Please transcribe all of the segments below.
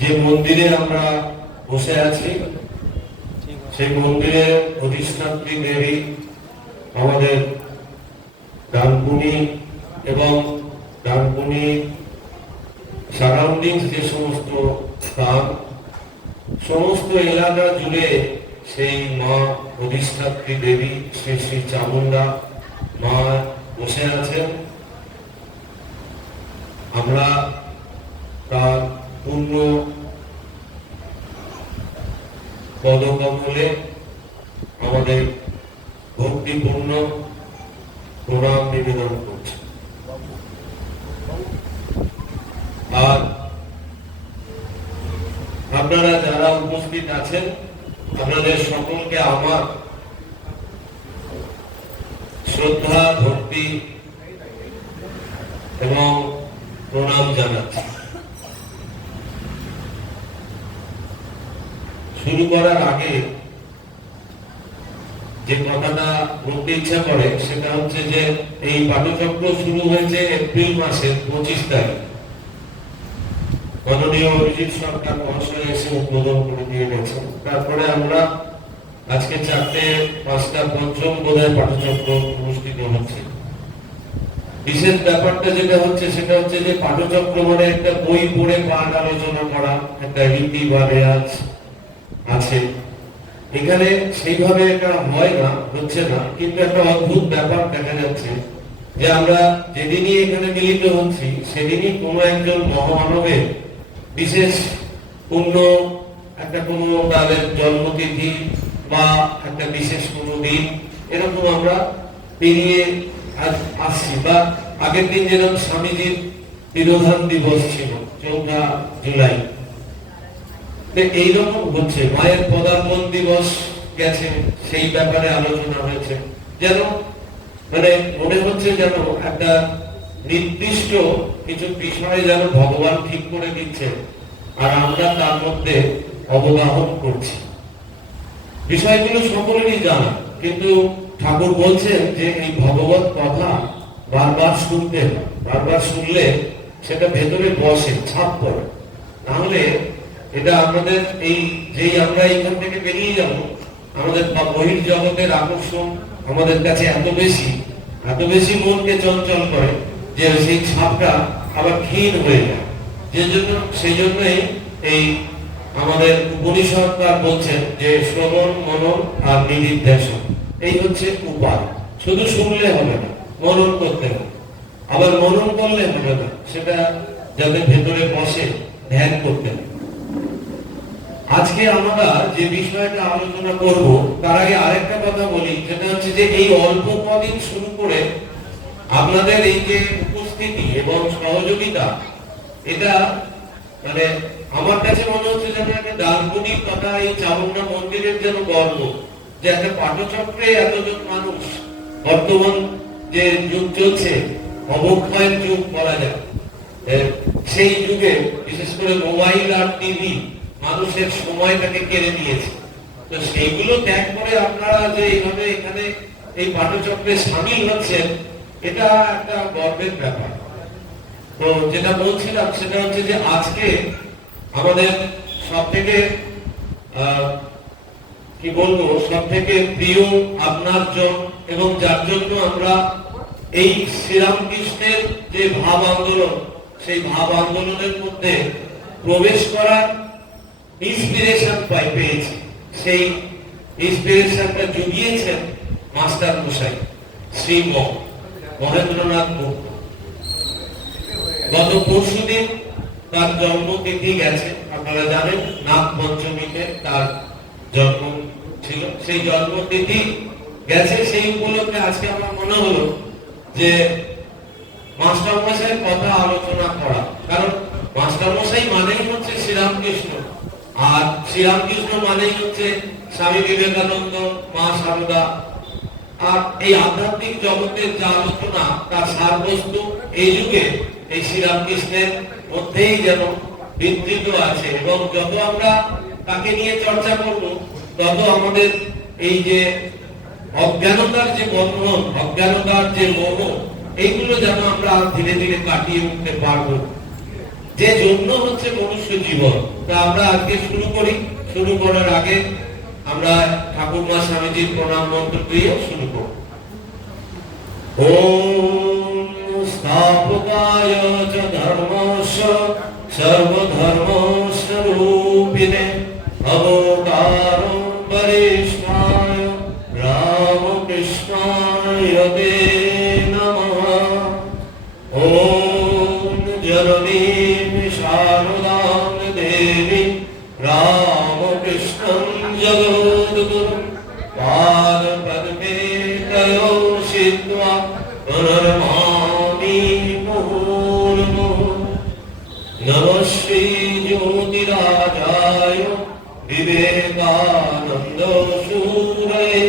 যে মন্দিরে আমরা বসে আছি সেই মন্দিরের অধিষ্ঠাত্রী দেবী আমাদের ডানকুনি এবং ডানকুনি সারাউন্ডিং যে সমস্ত স্থান সমস্ত এলাকা জুড়ে সেই মা অধিষ্ঠাত্রী দেবী শ্রী শ্রী চামুন্ডা মা বসে আছেন। আমরা তার পূর্ণ পদকমলে আমাদের ভক্তিপূর্ণ প্রণাম নিবেদন করছি। আর আপনারা যারা উপস্থিত আছেন আপনাদের সকলকে আমার শ্রদ্ধা ভক্তি এবং প্রণাম জানাচ্ছি। শুরু করার আগে যে কথাটা বলতে ইচ্ছা করে সেটা হচ্ছে যে এই পাঠচক্র শুরু হয়েছে এপ্রিল মাসের 25 তারিখ। মাননীয় অরিজিৎ সরকার মহাশয় এসে উদ্বোধন করে দিয়ে গেছেন। তারপরে আমরা আজকে 4টে 5টা পঞ্চম বোধহয় পাঠচক্র অনুষ্ঠিত হচ্ছে। বিশেষ ব্যাপারটা যেটা হচ্ছে সেটা হচ্ছে যে পাঠচক্র মানে একটা বই পড়ে পাঠ আলোচনা করা, একটা রীতি বা রেয়াজ আছে। এখানে সেইভাবে এটা হয় না, হচ্ছে না, কিন্তু একটা অদ্ভুত ব্যাপার দেখা যাচ্ছে যে আমরা যেদিনই এখানে মিলিত হচ্ছি সেদিনই কোনো একজন মহামানবের বিশেষ পূর্ণ একটা কোনো তাদের জন্মতিথি বা একটা বিশেষ কোনো দিন এরকম আমরা পেরিয়ে আসছি। বা আগের দিন যেরকম স্বামীজির তিরোধান দিবস ছিল 4 জুলাই, এইরকম হচ্ছে মায়ের পদার্পণ দিবস গেছে, সেই ব্যাপারে আলোচনা হয়েছে। যেন মানে মনে হচ্ছে যেন একটা নির্দিষ্ট কিছু বিষয় যেন ভগবান ঠিক করে দিচ্ছে আর আমরা তার মধ্যে অবগাহন করছি। বিষয়গুলো সকলেরই জানা, কিন্তু ঠাকুর বলছেন যে এই ভগবত কথা বারবার শুনতে হয়, বারবার শুনলে সেটা ভেতরে বসে, ছাপ পড়ে। নাহলে এটা আমাদের এই যেই আমরা এখান থেকে বেরিয়ে যাব আমাদের বহির জগতের আকর্ষণ আমাদের কাছে এত বেশি মনকে চঞ্চল করে যে সেই ছাপটা আবার ক্ষীণ হয়ে যায়। সেই জন্যই এই আমাদের উপনিষদকার বলছেন যে শ্রবণ মনন আর নিদিধ্যাসন এই হচ্ছে উপায়। শুধু শুনলে হবে না, মনন করতে হবে। আবার মনন করলে হবে না, সেটা যাতে ভেতরে বসে ধ্যান করতে হবে। আজকে আমরা যে বিষয়টা আলোচনা করব তার আগে আরেকটা কথা বলি, সেটা হচ্ছে যে এই অল্প কদিন শুরু করে আপনাদের এই যে উপস্থিতি এবং সহযোগিতা, এটা মানে আমার কাছে মনে হচ্ছে যেন একটা ডানকুনির কথা, এই চামুন্ডা মন্দিরের যেন গর্ব যে একটা পাঠচক্রে এতজন মানুষ। বর্তমান যে যুগ চলছে অবক্ষয়ের যুগ বলা যায়, সেই যুগে বিশেষ করে মোবাইল আর টিভি মানুষের সময়টাকে কেড়ে নিয়েছে। তো সেইগুলো ত্যাগ করে আপনারা যে এইভাবে এখানে এই পাঠচক্রে সামিল হচ্ছেন, এটা একটা গর্বের ব্যাপার। তো যেটা বলছিলাম সেটা হচ্ছে যে আজকে আমাদের সব থেকে কি বলবো, সব থেকে প্রিয় আপনার জন এবং যার জন্য আমরা এই শ্রীরামকৃষ্ণের যে ভাব আন্দোলন, সেই ভাব আন্দোলনের মধ্যে প্রবেশ করার ইন্সপিরেশন পেয়েছি। সেই ইন্সপিরেশনটা জুগিয়েছেন মাস্টার মশাই শ্রী মহেন্দ্রনাথ গুপ্ত। গত পরশুদিন তার জন্মতিথি গেছে, আপনারা জানেন নাগ পঞ্চমীতে তার জন্ম ছিল। সেই জন্মতিথি গেছে, সেই উপলক্ষে আজকে আমার মনে হলো যে মাস্টার মশাইয়ের কথা আলোচনা করা। কারণ মাস্টার মশাই মানেই হচ্ছে শ্রীরামকৃষ্ণ, আর শ্রীরামকৃষ্ণ মানেই হচ্ছে স্বামী বিবেকানন্দ, মা সারদা। আর এই আধ্যাত্মিক জগতের যা আলোচনা তার সারবস্তু এই যুগে এই শ্রীরামকৃষ্ণের মধ্যেই যেন বিস্তৃত আছে। এবং যত আমরা তাকে নিয়ে চর্চা করব তত আমাদের এই যে অজ্ঞানতার যে বন্ধন, অজ্ঞানতার যে মোহ, এইগুলো যেন আমরা ধীরে ধীরে কাটিয়ে উঠতে পারবো। যে জন্য হচ্ছে মনুষ্য জীবন। তা আমরা আজকে শুরু করি। শুরু করার আগে আমরা ঠাকুরমা স্বামীজির প্রণাম মন্ত্র দিয়ে শুরু করব। ওম স্থাপকায় চ ধর্মস্য সর্বধর্মস্বরূপিণে অবতার পরিষ্কায় রামকৃষ্ণায় তে নমঃ। ওম জননীম শারদাং দেবী রামকৃষ্ণং জগদ্গুরু পাদ পদ্মে তয়ো সিদ্ধা পুনর্মামি মুহুর্মুহুঃ। নমঃ শ্রী জ্যোতিরাজায় বিবেকানন্দ সূরয়ে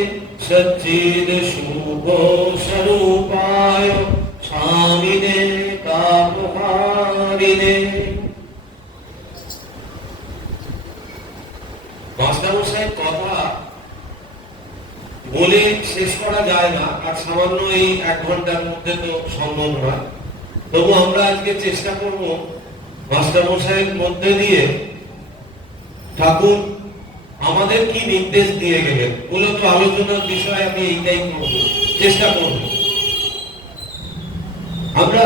সচ্চিদ শুভ স্বরূপায় স্বামিনে তাপহারিণে। মাস্টারমশাইয়ের কথা বলে শেষ করা যায় না, আর সামান্য এই 1 ঘন্টার মধ্যে তো সম্ভব নয়। তবু আমরা আজকে চেষ্টা করব মাস্টারমশাইয়ের মধ্যে দিয়ে ঠাকুর আমাদের কি নির্দেশ দিয়ে গেলেন। মূলত আলোচনার বিষয় আমি এইটাই করব, চেষ্টা করব। আমরা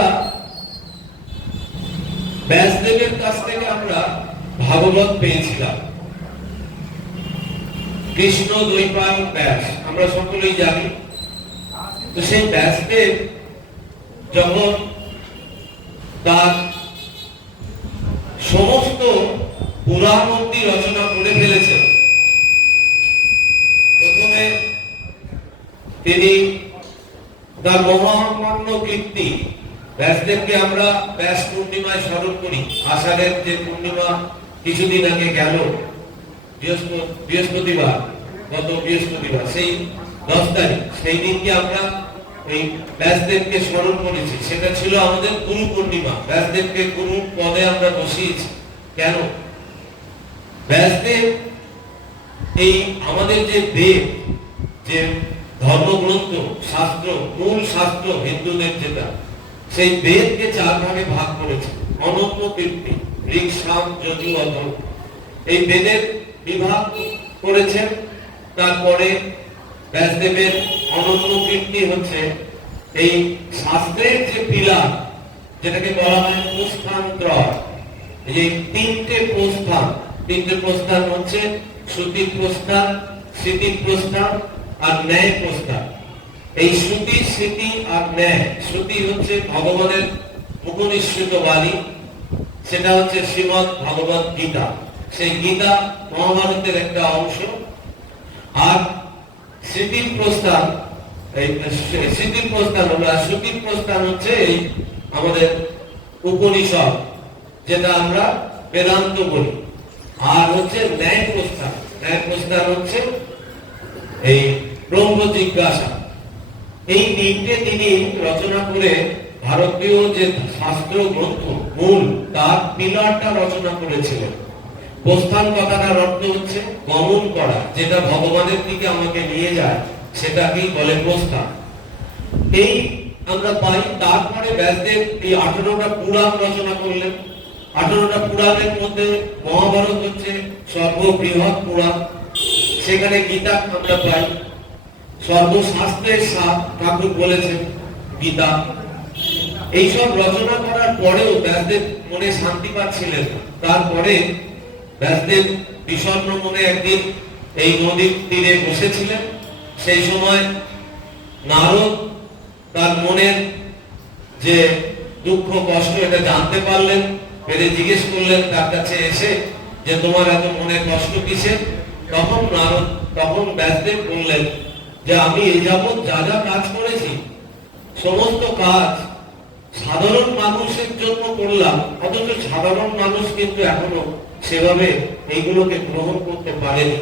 ব্যাসদেবের কাছ থেকে আমরা ভাগবত পেয়েছিলাম। কৃষ্ণ দ্বৈপায়ন ব্যাস আমরা সকলেই জানি। তো সেই ব্যাসদেব যখন তার সমস্ত পুরাণটি রচনা করে ফেলেছেন, প্রথমে তিনি তার মহামান্য কীর্তি ব্যাসদেবকে আমরা ব্যাস পূর্ণিমায় স্মরণ করি। আষাঢ়ের যে পূর্ণিমা কিছুদিন আগে গেল, বৃহস্পতিবার, গত বৃহস্পতিবার, সেই 10 তারিখ, সেই দিনকে আমরা এই ব্যাসদেবকে স্মরণ করেছি। সেটা ছিল আমাদের গুরু পূর্ণিমা। ব্যাসদেবকে গুরু পদে আমরা বসিয়েছি। কেন? ব্যাসদেব এই আমাদের যে বেদ, যে ধর্মগ্রন্থ, শাস্ত্র, মূল শাস্ত্র হিন্দুদের যেটা, সেই বেদকে 4 ভাগে ভাগ করেছে। অনন্ত কীর্তি, ঋক, সাম, যজু, অথর্ব, এই বেদের বিভাগ করেছেন। তারপরে ব্যাসদেবের অনন্ত কীর্তি হচ্ছে এই শাস্ত্রের যে পিলার, যেটাকে বলা হয় প্রস্থানত্রয়। এই 3টে প্রস্থান, 3টে প্রস্থান হচ্ছে শ্রুতি প্রস্থান, স্মৃতি প্রস্থান আর ন্যায় প্রস্থান। এই শ্রুতি, স্মৃতি আর ন্যায়। শ্রুতি হচ্ছে ভগবানের মুখনিসৃত বাণী, সেটা হচ্ছে শ্রীমদ্ ভগবত গীতা। সেই গীতা মহাভারতের একটা অংশ। আর স্মৃতির প্রস্থান, এই স্মৃতির প্রস্থান হলো, আর শ্রুতির প্রস্থান হচ্ছে এই আমাদের উপনিষদ, যেটা আমরা বেদান্ত বলি। আর হচ্ছে ন্যায় প্রস্থান। ন্যায় প্রস্থান হচ্ছে এই ব্রহ্ম জিজ্ঞাসা। এই 3টে তিনি রচনা করে ভারতীয় যে শাস্ত্র গ্রন্থ মূল, তার পিলারটা রচনা করেছিলেন। প্রস্থান কথাটার অর্থ হচ্ছে গমন করা, যেটা ভগবানের দিকে আমাকে নিয়ে যায়, সেটাকেই বলে প্রস্থান। এই আমরা পাই। তারপরে ব্যাসদেব এই 18টা পুরাণ রচনা করলেন। 18টা পুরাণের মধ্যে মহাভারত হচ্ছে সর্ববৃহৎ পুরাণ। সেখানে গীতা আমরা পাই। সর্বশাস্ত্রের সার ঠাকুর বলেছেন গীতা। এইসব রচনা করার পরেও ব্যাসদেব মনে শান্তি পাচ্ছিলেন না। তারপরে ব্যাসদেব বিষণ্ণ মনে একদিন এই নদীর তীরে বসেছিলেন। সেই সময় নারদ তার মনের যে দুঃখ কষ্ট এটা জানতে পারলেন, পেরে জিজ্ঞেস করলেন তার কাছে এসে যে তোমার এত মনে কষ্ট কিসের? তখন ব্যাসদেব বললেন যে আমি এই যাবৎ যা যা কাজ করেছি, সমস্ত কাজ সাধারণ মানুষের জন্য করলাম, অথচ সাধারণ মানুষ কিন্তু এখনো সেভাবে এইগুলোকে গ্রহণ করতে পারেনি।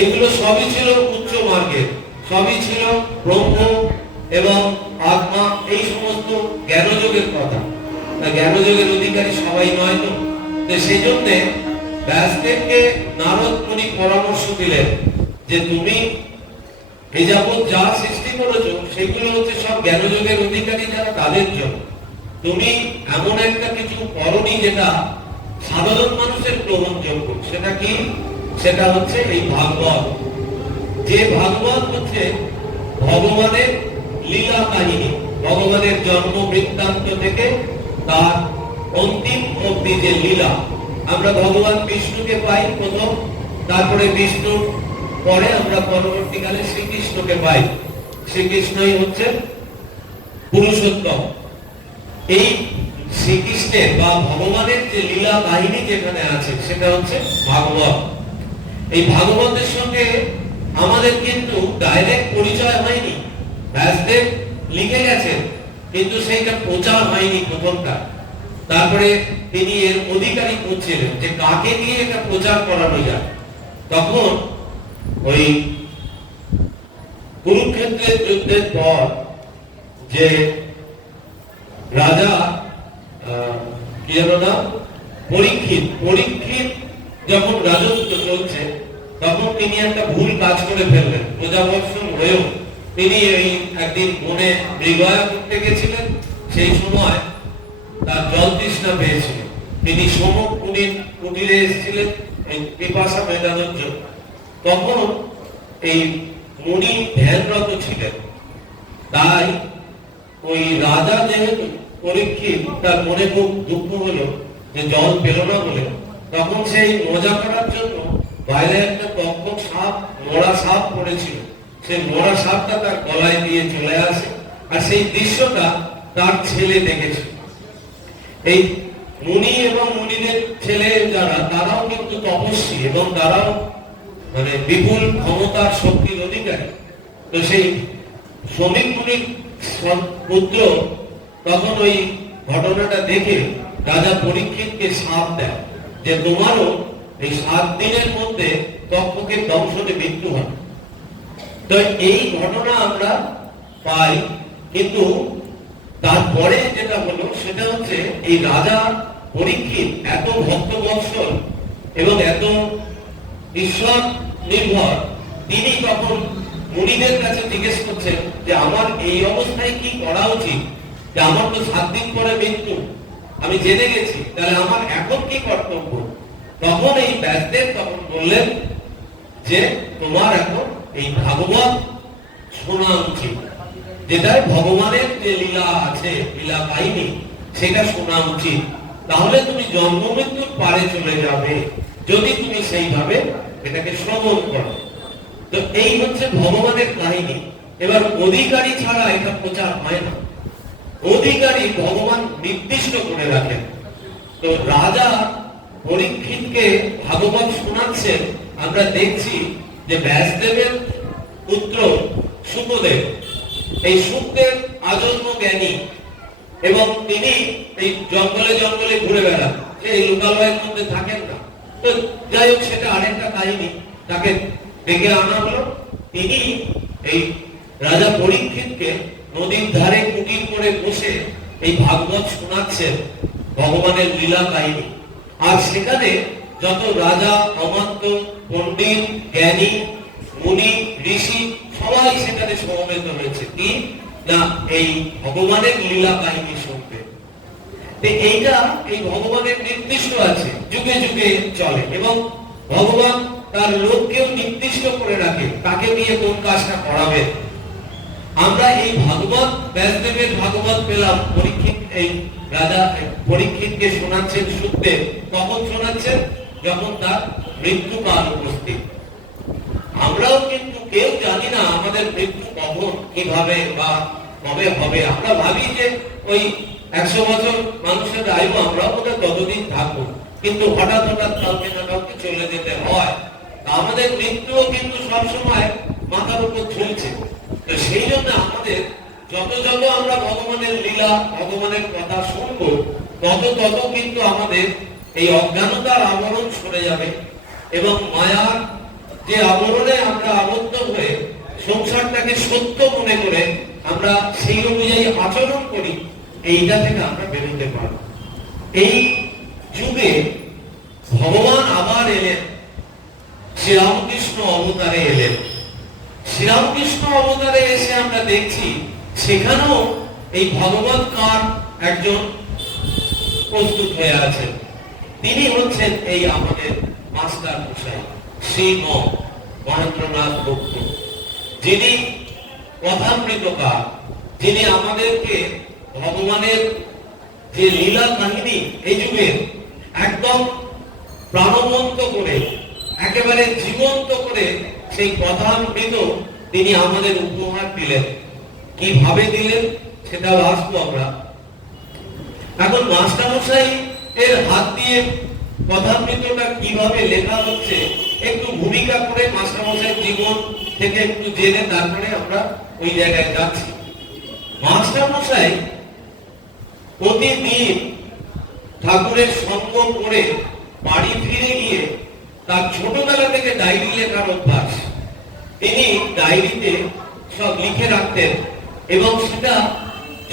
এইগুলো সবই ছিল উচ্চ মার্গের, সবই ছিল ব্রহ্ম এবং আত্মা, এই সমস্ত জ্ঞানযোগের কথা। জ্ঞানযোগের অধিকারী সবাই নয় তো। সেই জন্য ব্যাসদেবকে নারদ মুনি পরামর্শ দিলেন যে তুমি এই যাবৎ যা সৃষ্টি করেছো সেগুলো হচ্ছে সব জ্ঞানযোগের অধিকারী যারা, তাদের জন্য। তুমি এমন একটা কিছু করনি যেটা সাধারণ মানুষের গ্রহণযোগ্য। সেটা কি? সেটা হচ্ছে এই ভাগবত। যে ভাগবত হচ্ছে ভগবানের লীলা কাহিনী, ভগবানের জন্ম বৃত্তান্ত থেকে তার অন্তিম অবধি যে লীলা। আমরা ভগবান বিষ্ণুকে পাই প্রথম, তারপরে বিষ্ণু পরে আমরা পরবর্তীকালে শ্রীকৃষ্ণকে পাই। শ্রীকৃষ্ণই হচ্ছে পুরুষোত্তম। এই শ্রীকৃষ্ণের বা ভগবানের যে লীলা কাহিনী যেখানে আছে সেটা হচ্ছে ভাগবত। এই ভাগবতের সঙ্গে আমাদের কিন্তু ডাইরেক্ট পরিচয় হয়নি। ব্যাসদেব লিখে গেছেন কিন্তু সেইটা প্রচার হয়নি প্রথমটা। তারপরে তিনি এর অধিকারী খুঁজছিলেন যে কাকে দিয়ে এটা প্রচার করানো যায়। তখন ওই কুরুক্ষেত্রের যুদ্ধের পর যে রাজা কি জানো না পরীক্ষিত যখন রাজত্ব চলছে তখন তিনি একটা ভুল কাজ করে ফেললেন। প্রজাবর্ষণ হয়েও তিনি এই একদিন বনে মৃগয়া করতে গেছিলেন। সেই সময় তার জল তৃষ্ণা পেয়েছিল। তিনি সমুখ কুটিরে এসেছিলেন পিপাসা মেটানোর জন্য। তখন এই মুনি ধ্যানরত ছিলেন। তাই ওই রাজা যেহেতু পরীক্ষিত, তার মনে খুব দুঃখ হলো যে জল পেল না বলে, তখন সেই মজা করার জন্য বাইরে একটা তক্ষক সাপ, মরা সাপ পড়েছিল। সেই মরা সাপটা তার গলায় দিয়ে চলে আসে। আর সেই দৃশ্যটা তার ছেলে দেখেছে। এই মুনি এবং মুনিদের ছেলে যারা, তারাও কিন্তু তপস্বী এবং তারাও মানে বিপুল ক্ষমতার শক্তির অধিকারী। তো সেই শ্রমিক মুনির পুত্র তখন ওই ঘটনাটা দেখে রাজা পরীক্ষিতকে শাপ দেয় যে তোমারও এই 7 দিনের মধ্যে তক্ষকের দংশনে মৃত্যু হবে। তো এই ঘটনা আমরা পাই। কিন্তু তারপরে যেটা হলো সেটা হচ্ছে এই রাজা পরীক্ষিত এত ভক্তবৎসল এবং এত ঈশ্বর নির্ভর, তিনি তখন মুনিদের কাছে জিজ্ঞেস করছেন যে আমার এই অবস্থায় কি করা উচিত, যে আমার তো 7 দিন পরে মৃত্যু, আমি জেনে গেছি, তাহলে আমার এখন কি কর্তব্য। তখন এই ব্যাসদেব তখন বললেন যে তোমার এখন এই ভাগবত শোনা উচিত, যেটাই ভগবানের যে লীলা আছে, লীলা কাহিনী, সেটা শোনা উচিত। তাহলে তুমি জন্ম মৃত্যুর পারে চলে যাবে যদি তুমি সেইভাবে এটাকে শ্রবণ করো। তো এই হচ্ছে ভগবানের কাহিনী। এবার অধিকারী ছাড়া এটা প্রচার হয় না। অধিকারী ভগবান নির্দিষ্ট করে রাখেন। তো রাজা পরীক্ষিতকে ভাগবত শোনাচ্ছেন। আমরা দেখছি যে ব্যাসদেবের পুত্র শুকদেব, এই শুকদেব আজন্ম জ্ঞানী এবং তিনি এই জঙ্গলে জঙ্গলে ঘুরে বেড়ান, এই লোকালয়ের মধ্যে থাকেন না। তো যাই হোক, সেটা আরেকটা কাহিনী। তাকে ডেকে আনা হলো। তিনি এই রাজা পরীক্ষিতকে নদীর ধারে কুটির করে বসে এই ভাগবত শোনাচ্ছেন, ভগবানের লীলা কাহিনী। আর সেখানে যত রাজা, অমাত্য, পণ্ডিত, জ্ঞানী, মুনি, ঋষি সবাই সেখানে সমবেত হয়েছে। কি না, এই ভগবানের লীলা কাহিনী শুনবে। এইটা এই ভগবানের নির্দিষ্ট আছে, যুগে যুগে চলে এবং ভগবান তার লোককেও নির্দিষ্ট করে রাখে তাকে দিয়ে কোন কাজটা করাবে। আমরা এই ভাগবত, ব্যাসদেবের ভাগবত পেলাম। পরীক্ষিত এই রাজা পরীক্ষিতকে শোনাচ্ছেন শুকদেব। কখন শোনাচ্ছেন? যখন তার মৃত্যুকাল উপস্থিত। আমরাও কিন্তু কেউ জানি না আমাদের মৃত্যু কখন, কিভাবে বা কবে হবে। আমরা ভাবি যে ওই 100 বছর মানুষের আয়ু, আমরাও বোধহয় ততদিন থাকবো, কিন্তু হঠাৎ হঠাৎ কাউকে না কাউকে চলে যেতে হয়। আমাদের মৃত্যুও কিন্তু সবসময় মাথার উপর ঝুলছে। তো সেই জন্য আমাদের যত যত আমরা ভগবানের লীলা, ভগবানের কথা শুনবো, তত তত কিন্তু আমাদের এই অজ্ঞানতার আবরণ সরে যাবে এবং মায়ার যে আবরণে আমরা আবদ্ধ হয়ে সংসারটাকে সত্য মনে করে আমরা সেই অনুযায়ী আচরণ করি, এইটা থেকে আমরা বেরোতে পারব। এই যুগে ভগবান আবার এলেন, শ্রীরামকৃষ্ণ অবতারে এলেন। শ্রীরামকৃষ্ণ অবতারে এসে আমরা দেখছি সেখানেও এই ভগবত কার একজন প্রস্তুত হয়ে আছেন। তিনি হচ্ছেন এই আমাদের মাস্টার মশাই শ্রী মহেন্দ্রনাথ গুপ্ত, যিনি কথামৃতকার, যিনি আমাদেরকে ভগবানের যে লীলা কাহিনী এই যুগের একদম প্রাণবন্ত করে, একেবারে জীবন্ত করে সেই কথামৃত তিনি আমাদের উপহার দিলেন। কিভাবে দিলেন সেটাও আসবো আমরা। এখন মাস্টারমশাই এর হাত দিয়ে কথামৃতটা কিভাবে লেখা হচ্ছে একটু ভূমিকা করে মাস্টারমশাই জীবন থেকে একটু জেনে তারপরে আমরা ওই জায়গায় যাচ্ছি। মাস্টারমশাই প্রতিদিন ঠাকুরের সঙ্গ করে বাড়ি ফিরে গিয়ে তার ছোটবেলা থেকে ডায়েরি লেখার অভ্যাস, তিনি ডায়েরিতে সব লিখে রাখতেন এবং সেটা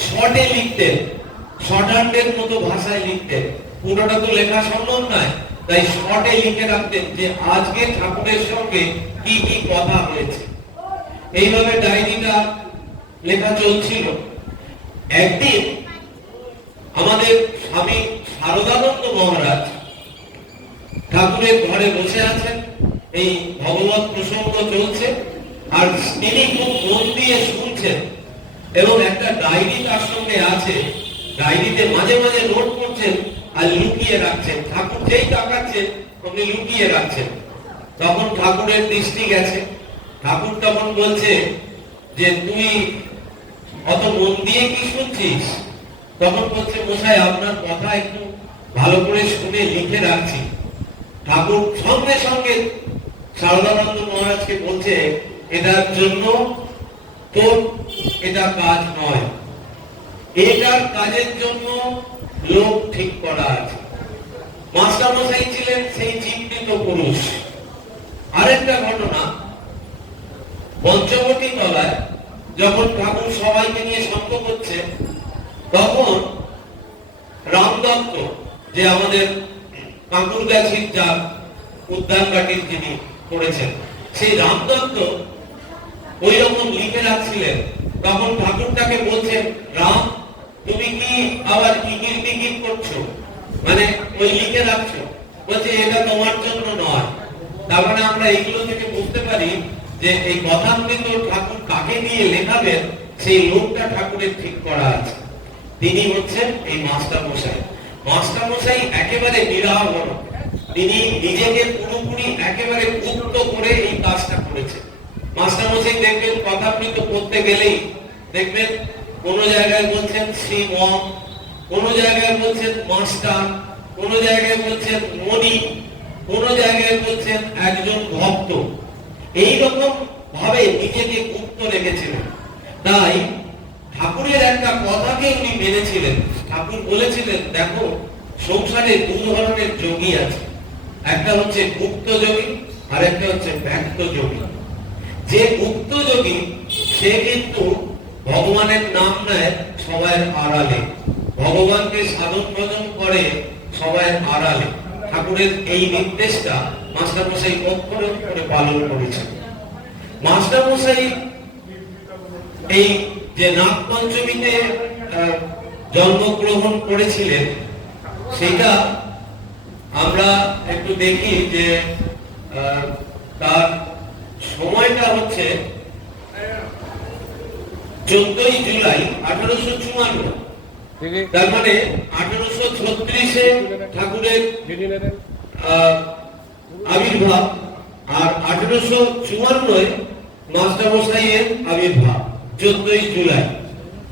শর্টে লিখতেন, শর্ট হ্যান্ডের মতো ভাষায় লিখতেন। পুরোটা তো লেখা সম্ভব নয়, তাই শর্টে লিখে রাখতেন যে আজকে ঠাকুরের সঙ্গে কি কি কথা হয়েছে। এইভাবে ডায়েরিটা লেখা চলছিল। একদিন আমাদের স্বামী শারদানন্দ মহারাজ ঠাকুরের ঘরে বসে আছেন, এই ভগবত প্রসঙ্গ চলছে, আর তিনি খুব মন দিয়ে শুনছেন এবং একটা ডায়েরি তার সঙ্গে আছে। ডায়েরিতে মাঝে মাঝে নোট করছেন আর লুকিয়ে রাখছেন। ঠাকুর যেই তাকাচ্ছেন আপনি লুকিয়ে রাখছেন। তখন ঠাকুরের দৃষ্টি গেছে। ঠাকুর তখন বলছে যে তুই অত মন দিয়ে কি শুনছিস? তখন বলছে মশাই আপনার কথা একটু ভালো করে শুনে লিখে রাখছি। ঠাকুর সঙ্গে সঙ্গে শারদানন্দ মহারাজকে বলছে এটার জন্য তোর এটা কাজ নয়, এটার কাজের জন্য লোক ঠিক করা আছে। মাস্টারমশাই ছিলেন সেই চিহ্নিত পুরুষ। আরেকটা ঘটনা, পঞ্চবটী তলায় যখন ঠাকুর সবাইকে নিয়ে সঙ্গ করছে তখন রামদত্ত, যে আমাদের কাকুরগাছির যা উদ্যানবাটির যিনি করেছেন, সেই রামদত্ত ওই রকম লিখে রাখছিলেন। তখন ঠাকুর তাকে বলছেন, রাম তুমি কি আবার ইকির বিকির করছো, মানে ওই লিখে রাখছো? বলছে এটা তোমার জন্য নয়। তার মানে আমরা এইগুলো থেকে বুঝতে পারি যে এই কথামৃত ঠাকুর কাকে দিয়ে লেখাবেন সেই লোকটা ঠাকুরের ঠিক করা আছে। তিনি হচ্ছেন এই মাস্টারমশাই। মাস্টারমশাই একেবারে নিরাভরণ, তিনি নিজেকে পুরোপুরি একেবারে গুপ্ত করে এই কাজটা করেছেন। মাস্টারমশাই দেখবেন কথামৃত পড়তে গেলেই দেখবেন কোন জায়গায় বলছেন শ্রী মম, কোন জায়গায় বলছেন মাস্টার, কোন জায়গায় বলছেন মণি, কোন জায়গায় বলছেন একজন ভক্ত। এইরকম ভাবে নিজেকে গুপ্ত রেখেছিলেন। তাই ঠাকুরের একটা কথাকে উনি মেনেছিলেন। ঠাকুর বলেছিলেন দেখো সংসারে দু ধরনের যোগী আছে, একটা হচ্ছে গুপ্ত যোগী আর একটা হচ্ছে ব্যক্ত যোগী। যে গুপ্ত যোগী সে কিন্তু ভগবানের নাম নেয় সবার আড়ালে, ভগবানকে সাধন ভজন করে সবার আড়ালে। ঠাকুরের এই নির্দেশটা মাস্টারমশাই অক্ষরে অক্ষরে পালন করেছেন। মাস্টারমশাই এই যে নাগ পঞ্চমীতে জন্মগ্রহণ করেছিলেন সেটা আমরা একটু দেখি যে তার সময়টা হচ্ছে 14ই জুলাই 1854। তার মানে 1836-এ ঠাকুরের আবির্ভাব আর 1854-এ মাস্টারমশাইয়ের আবির্ভাব 14ই জুলাই।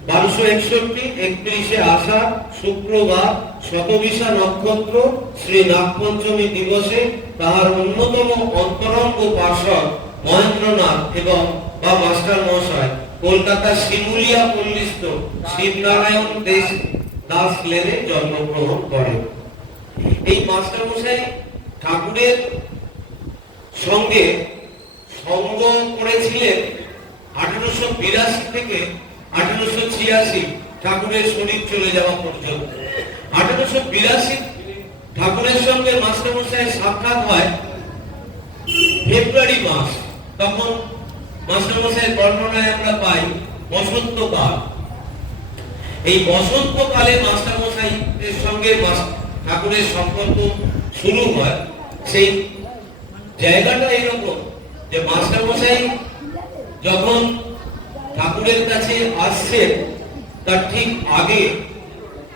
1261 31শে আষাঢ় শুক্রবার শতবিশা নক্ষত্র শ্রী নাগপঞ্চমী দিবসে তাহার অন্যতম অন্তরঙ্গ পার্ষদ মহেন্দ্রনাথ এবং বা মাস্টার মহাশয় কলকাতা শিমুলিয়া পল্লীস্থ শিবনারায়ণ দাস লেনে জন্মগ্রহণ করেন। এই মাস্টার মশাই ঠাকুরের সঙ্গে সঙ্গ করেছিলেন 1882 থেকে 1886 ঠাকুরের শরীর চলে যাওয়া পর্যন্ত। 1882 ঠাকুরের সঙ্গে মাস্টারমশাই সাক্ষাৎ হয় ফেব্রুয়ারি মাস। তখন মাস্টারমশাইয়ের বর্ণনায় আমরা পাই বসন্তকাল। এই বসন্তকালে মাস্টারমশাইয়ের সঙ্গে ঠাকুরের সম্পর্ক শুরু হয়। সেই জায়গাটা এরকম যে মাস্টারমশাই যখন ঠাকুরের কাছে আসছেন তার ঠিক আগে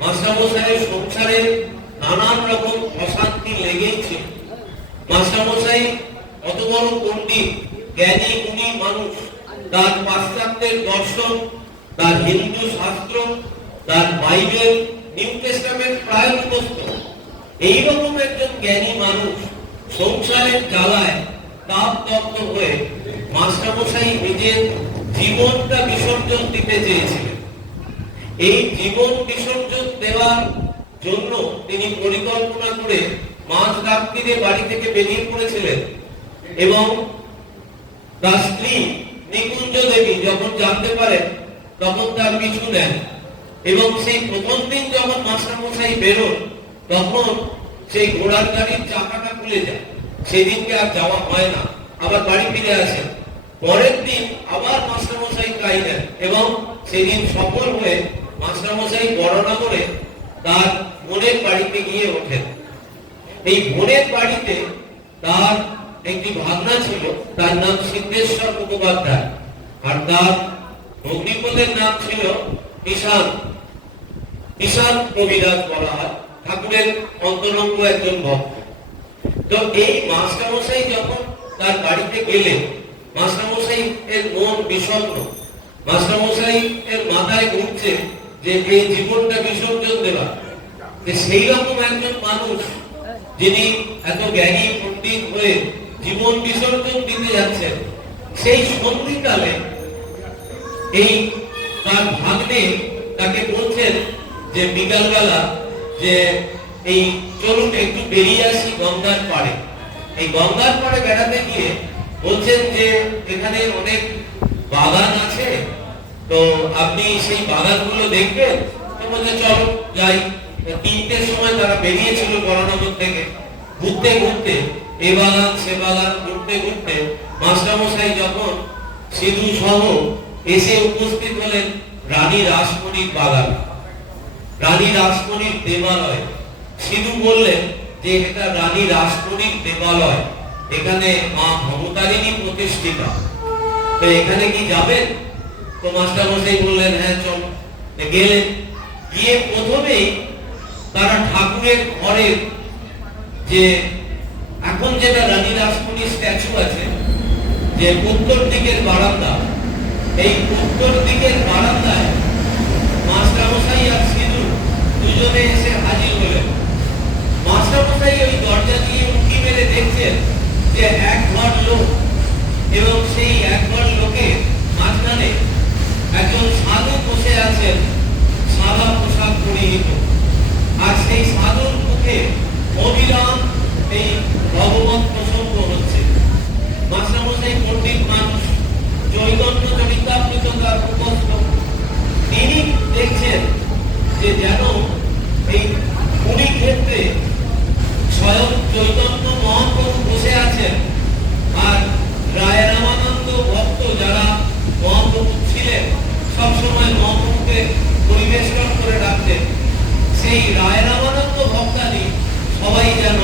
মাস্টারমশাইয়ের সংসারে নানান রকম অশান্তি লেগেই ছিল। মাস্টারমশাই অত বড় পণ্ডিত, জ্ঞানী গুণী মানুষ, তার পাশ্চাত্যের দর্শন, তার হিন্দু শাস্ত্র, তার বাইবেল, নিউ টেস্টামেন্ট প্রায় মুখস্থ। এইরকম একজন জ্ঞানী মানুষ সংসারের জ্বালায় তাপ তপ্ত হয়ে মাস্টারমশাই নিজের জীবনটা বিসর্জন দিতে চেয়েছিলেন। এই জীবন বিসর্জন দেওয়ার জন্য তিনি পরিকল্পনা করে মাঝ রাত্রিরে বাড়ি থেকে বেরিয়ে পড়েছিলেন এবং তার স্ত্রী নিকুঞ্জ দেবী যখন জানতে পারেন তখন তার পিছু নেন এবং সেই প্রথম দিন যখন মাস্টারমশাই বেরোন তখন সেই ঘোড়ার গাড়ির চাকাটা খুলে যায়। সেদিনকে আর যাওয়া হয় না, আবার বাড়ি ফিরে আসেন। পরের দিন আবার মাস্টারমশাই ট্রাই দেন এবং সেদিন সফল হয়ে মাস্টারমশাই বড়নগরে তার বোনের বাড়িতে গিয়ে ওঠেন। এই বোনের বাড়িতে তার একটি ভাগনা ছিল, তার নাম সিদ্ধেশ্বর মুখোপাধ্যায়, আর তার ভগ্নিপতির নাম ছিল ঈশান। ঈশান কবিরাজ বলা হয়, ঠাকুরের অন্তরঙ্গ একজন ভক্ত। তো এই মাস্টারমশাই যখন তার বাড়িতে গেলেন, মাস্টারমশাই এর মন বিষণ্ণ। মাস্টারমশাই এর মাথায় ঘুরছে যে এই জীবনটা বিসর্জন দেওয়া। সেই রকম একজন মানুষ যিনি এত জ্ঞানী পণ্ডিত হয়ে জীবন বিসর্জন দিতে যাচ্ছেন, সেই সন্ধিকালে এই তার ভাগ্নে তাকে বলছেন যে বিকালবেলা যে এই চলুন একটু বেরিয়ে আসি গঙ্গার পাড়ে। এই গঙ্গার পাড়ে বেড়াতে গিয়ে বলছেন যে এখানে অনেক বাগান আছে, তো আপনি সেই বাগানগুলো দেখবেন। তো বলছে চলো যাই। 3টের সময় তারা বেরিয়েছিল বড়নগর থেকে। ঘুরতে ঘুরতে এ বাগান সে বাগান ঘুরতে ঘুরতে মাস্টারমশাই যখন সিধু সহ এসে উপস্থিত হলেন রানী রাসমণির বাগান, রানী রাসমণির দেবালয়। সিধু বললেন যে এটা রানী রাসমণির দেবালয়, এখানে মা ভবতারিণী প্রতিষ্ঠিতা, তো এখানে কি যাবেন? তো মাস্টারমশাই বললেন হ্যাঁ চল। গেলেন, গিয়ে প্রথমেই তারা ঠাকুরের ঘরের যে এখন যেটা রানী রাসমণির স্ট্যাচু আছে, যে উত্তর দিকের বারান্দা, এই উত্তর দিকের বারান্দায় মাস্টারমশাই আর সিধু দুজনে এসে হাজির হলেন। মাস্টারমশাই ওই দরজা দিয়ে উঁকি মেরে দেখছেন যে এক ঘর লোক এবং সেই এক ঘর লোকের মাঝখানে একজন সাধু বসে আছেন, সাদা পোশাক পরিহিত। আর সেই সাধুর মুখে অবিরাম এই ভগবত প্রসঙ্গ হচ্ছে। মাস্টারমশাই পণ্ডিত মানুষ, চৈতন্য চরিতামৃত তার মুখস্থ। তিনি দেখছেন যে যেন এই পুরী ক্ষেত্রে স্বয়ং চৈতন্য মহাপ্রভু বসে আছেন, আর রায় রামানন্দ ভক্ত যারা মহাপ্রভু ছিলেন সবসময় মহাপ্রভুকে পরিবেশন করে রাখতেন, সেই রায় রামানন্দ ভক্তাদি সবাই যেন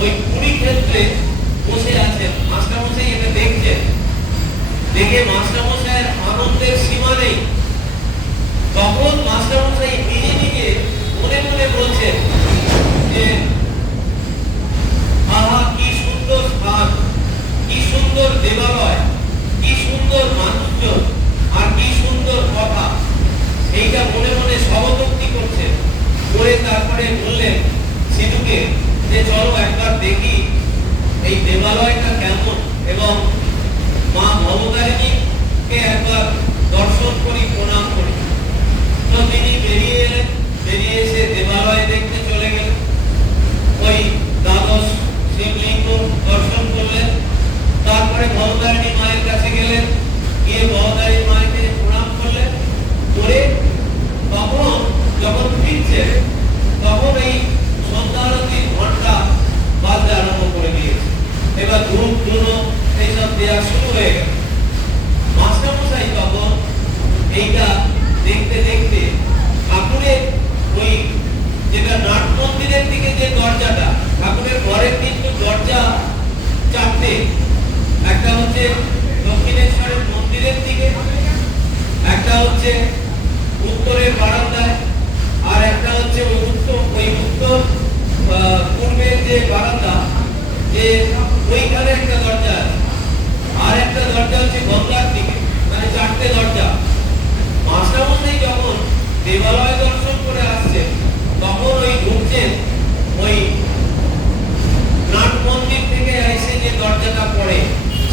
ওই পুরী ক্ষেত্রে বসে আছেন। মাস্টারমশাই এটা দেখছেন, দেখে মাস্টারমশাইয়ের আনন্দের সীমা নেই। তখন মাস্টারমশাই নিজে নিজে মনে মনে বলছেন যে আহা কি সুন্দর স্থান, কি সুন্দর দেবালয়, কি সুন্দর মানুষজন, আর কি সুন্দর কথা। এইটা মনে মনে স্ববোধোক্তি করছেন। করে তারপরে বললেন সিধুকে যে চলো একবার দেখি এই দেবালয়টা কেমন এবং মা ভবতারিণীকে একবার দর্শন করি, প্রণাম করি। তো তিনি বেরিয়ে এলেন, বেরিয়ে এসে দেবালয় দেখতে চলে গেলেন। ওই দ্বাদশ শিবলিঙ্গ দর্শন করলেন। তারপরে ভবতারিণী মায়ের কাছে গেলেন, গিয়ে ভবতারিণী মায়ের প্রণাম করলেন। করে তখন যখন ফিরছেন তখন এই সন্ধ্যা আরতির ঘন্টা বাজতে আরম্ভ করে দিয়েছে। এবার ধূপ ধুনো এইসব দেওয়া শুরু হয়ে গেল। মাস্টারমশাই তখন এইটা দেখতে দেখতে হচ্ছে দক্ষিণেশ্বরের মন্দিরের দিকে, একটা হচ্ছে উত্তরের বারান্দায়, আর একটা হচ্ছে ওই উত্তর পূর্বের যে বারান্দা, যে ওইখানে একটা দরজা আছে, আর একটা দরজা হচ্ছে গঙ্গার দিকে, মানে চারটে দরজা। মাস্টারমশাই যখন দেবালয় দর্শন করে আসছেন, তখন ওই ঢুকছেন ওই নাট মন্দির থেকে এসে যে দরজাটা পড়ে,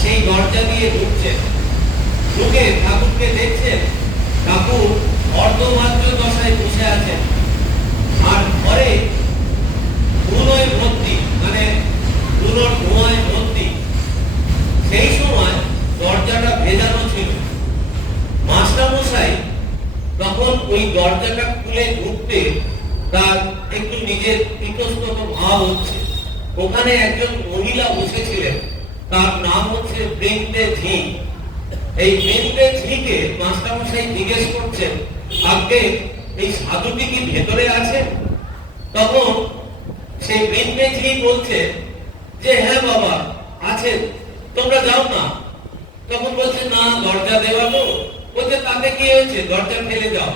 সেই দরজা দিয়ে ঢুকছেন। ঢুকে ঠাকুরকে দেখছেন, ঠাকুর অর্ধমাত্র দশায় বসে আছেন, আর ঘরে ধুলোয় ভর্তি, মানে ধুলোর ধোঁয়ায় ভর্তি। সেই সময় দরজাটা ভেজানো ছিল। মাস্টারমশাই তখন ওই দরজাটা খুলে ঢুকতে তার একটু নিজের ইতস্তত ভাব হচ্ছে। ওখানে একজন মহিলা বসেছিলেন, তার নাম হচ্ছে বৃন্দে ঝি। এই বৃন্দে ঝিকে মাস্টারমশাই জিজ্ঞেস করছেন, আগে এই সাধুটি কি ভেতরে আছে? তখন সেই বৃন্দে ঝি বলছে যে হ্যাঁ বাবা আছেন, তোমরা যাও না। তখন বলছে না, দরজা দেওয়া তো। বলছে তাতে কি হয়েছে, দরজা ফেলে যাও।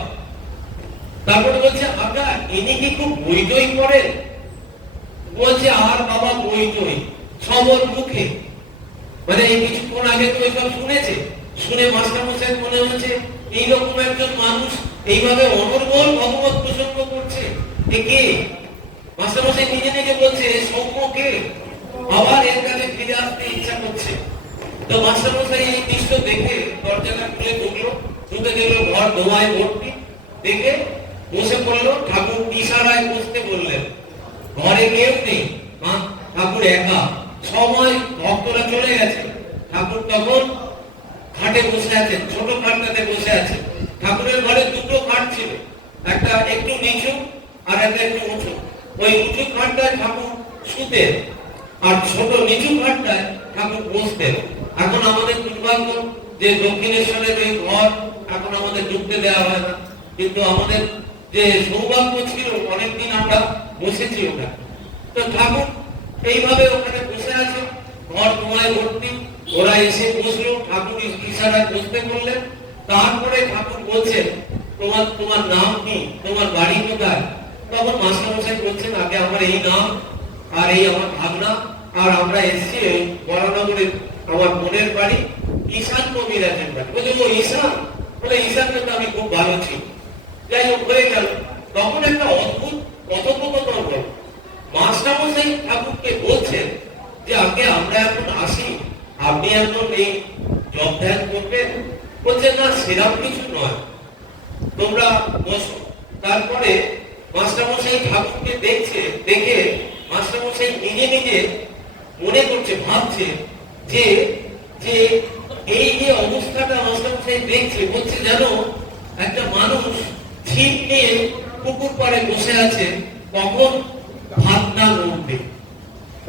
তারপরে বলছে আপনার ইনি কি খুব বই টই করেন? বলছে আর বাবা বই টই সবর মুখে, মানে এই কিছুক্ষণ আগে তো এসব শুনেছে। শুনে মাস্টারমশাই মনে হচ্ছে এইরকম একজন মানুষ এইভাবে অনর্গল ভগবত প্রসঙ্গ করছে, এ কে? মাস্টারমশাই নিজে নিজে বলছে সৌম্য কে? আবার এর কাছে ফিরে আসতে ইচ্ছা করছে। তো মাস্টারমশাই এই দৃশ্য দেখে দরজাটা খুলে ঢুকলো, ঢুকে দেখলো ঘর ধোঁয়ায় ভর্তি। দেখে বসে পড়লো, ঠাকুর ইশারায় বসতে বললেন। ঘরে কেউ নেই, ঠাকুর একা। সময় ভক্তরা চলে গেছে, ঠাকুর তখন খাটে বসে আছেন, ছোট খাটটাতে বসে আছেন। ঠাকুরের ঘরে দুটো খাট ছিল, একটা একটু নিচু আর একটা একটু উঁচু। ওই উঁচু খাটটায় ঠাকুর শুতেন, আর ছোট নিচু খাটটায় ঠাকুর বসতেন। এখন আমাদের দুর্ভাগ্য যে দক্ষিণেশ্বরের ওই ঘর এখন আমাদের ঢুকতে দেওয়া হয় না, কিন্তু আমাদের যে সৌভাগ্য ছিল অনেকদিন আমরা বসেছি ওখানে। তো ঠাকুর এইভাবে ওখানে বসে আছে, ঘর ধোঁয়ায় ভর্তি। ওরা এসে বসলো, ঠাকুর ইশারায় বসতে বললেন। তারপরে ঠাকুর বলছেন তোমার নাম কি, তোমার বাড়ি কোথায়? তখন মাস্টারমশাই বলছেন আগে আমার এই নাম, আর এই আমার ভাবনা, আর আমরা এসেছি বরানগরের আমার বোনের বাড়ি, ঈশান কবিরাজের বাড়ি। বলছে ও ঈশান? বলে ঈশান কিন্তু আমি খুব ভালো ছিল। যাই হোক হয়ে গেল। তখন একটা অদ্ভুত কথোপকথন হল। মাস্টারমশাই ঠাকুরকে বলছেন যে আগে আমরা এখন আসি, আপনি এখন এই জপ ধ্যান করবেন? বলছে না, সেরকম কিছু নয়, তোমরা বসো। তারপরে মাস্টারমশাই ঠাকুরকে দেখছে, দেখে মাস্টারমশাই নিজে নিজে মনে করছে, ভাবছে যে যে এই যে অবস্থাটা মাস্টারমশাই দেখছে, বলছে যেন একটা মানুষ ছিপ নিয়ে পুকুর পাড়ে বসে আছে, কখন ভাতনা উঠবে,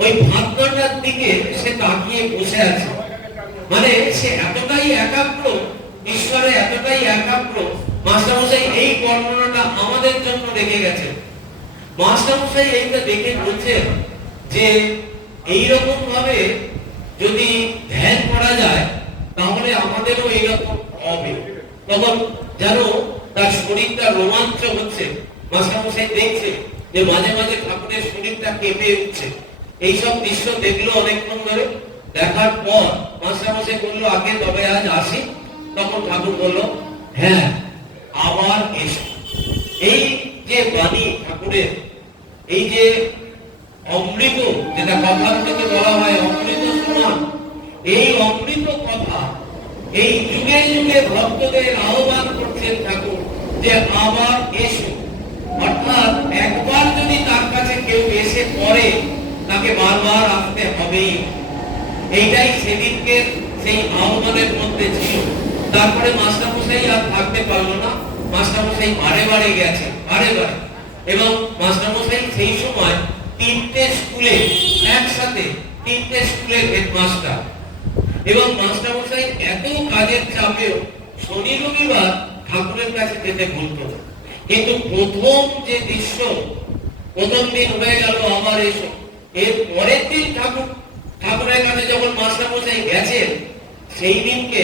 ওই ভাতনাটার দিকে সে তাকিয়ে বসে আছে। মানে সে এতটাই একাগ্র, ঈশ্বরে এতটাই একাগ্র। মাস্টারমশাই এই বর্ণনাটা আমাদের জন্য রেখে গেছে। মাস্টারমশাই এইটা দেখে বলছেন যে এইরকম ভাবে যদি ধ্যান করা যায় তাহলে আমাদেরও এইরকম হবে। তখন যেন তার শরীরটা রোমাঞ্চ হচ্ছে। মাস্টারমশাই দেখছে যে মাঝে মাঝে ঠাকুরের শরীরটা কেঁপে উঠছে। এইসব দৃশ্য দেখলো অনেকক্ষণ ধরে। দেখার পর মাস্টারমশাই বললো আগে তবে আজ আসি। তখন ঠাকুর বললো হ্যাঁ আবার এসো। এই যে বাণী ঠাকুরের, এই যে অমৃত, যেটা কথার থেকে বলা হয় অমৃত সমান, এই অমৃত কথা এই যুগে যুগে ভক্তদের আহ্বান করছেন ঠাকুর যে আবার এসো। অর্থাৎ একবার যদি তার কাছে কেউ এসে পড়ে, তাকে বারবার আসতে হবেই। এইটাই সেদিনকে সেই আহ্বানের মধ্যে ছিল। তারপরে মাস্টারমশাই আর থাকতে পারলো না, মাস্টারমশাই বারে বারে গেছে, বারে বারে। এবং মাস্টারমশাই সেই সময় তিনটে স্কুলে একসাথে, তিনটে স্কুলের হেডমাস্টার। এবং মাস্টারমশাই এত কাজের চাপেও শনি রবিবার ঠাকুরের কাছে যেতে ভুলত না। কিন্তু প্রথম যে দৃশ্য, প্রথম দিন হয়ে গেল আবার এসো, এর পরের দিন ঠাকুরের কাছে যখন মাস্টারমশাই গেছেন, সেই দিনকে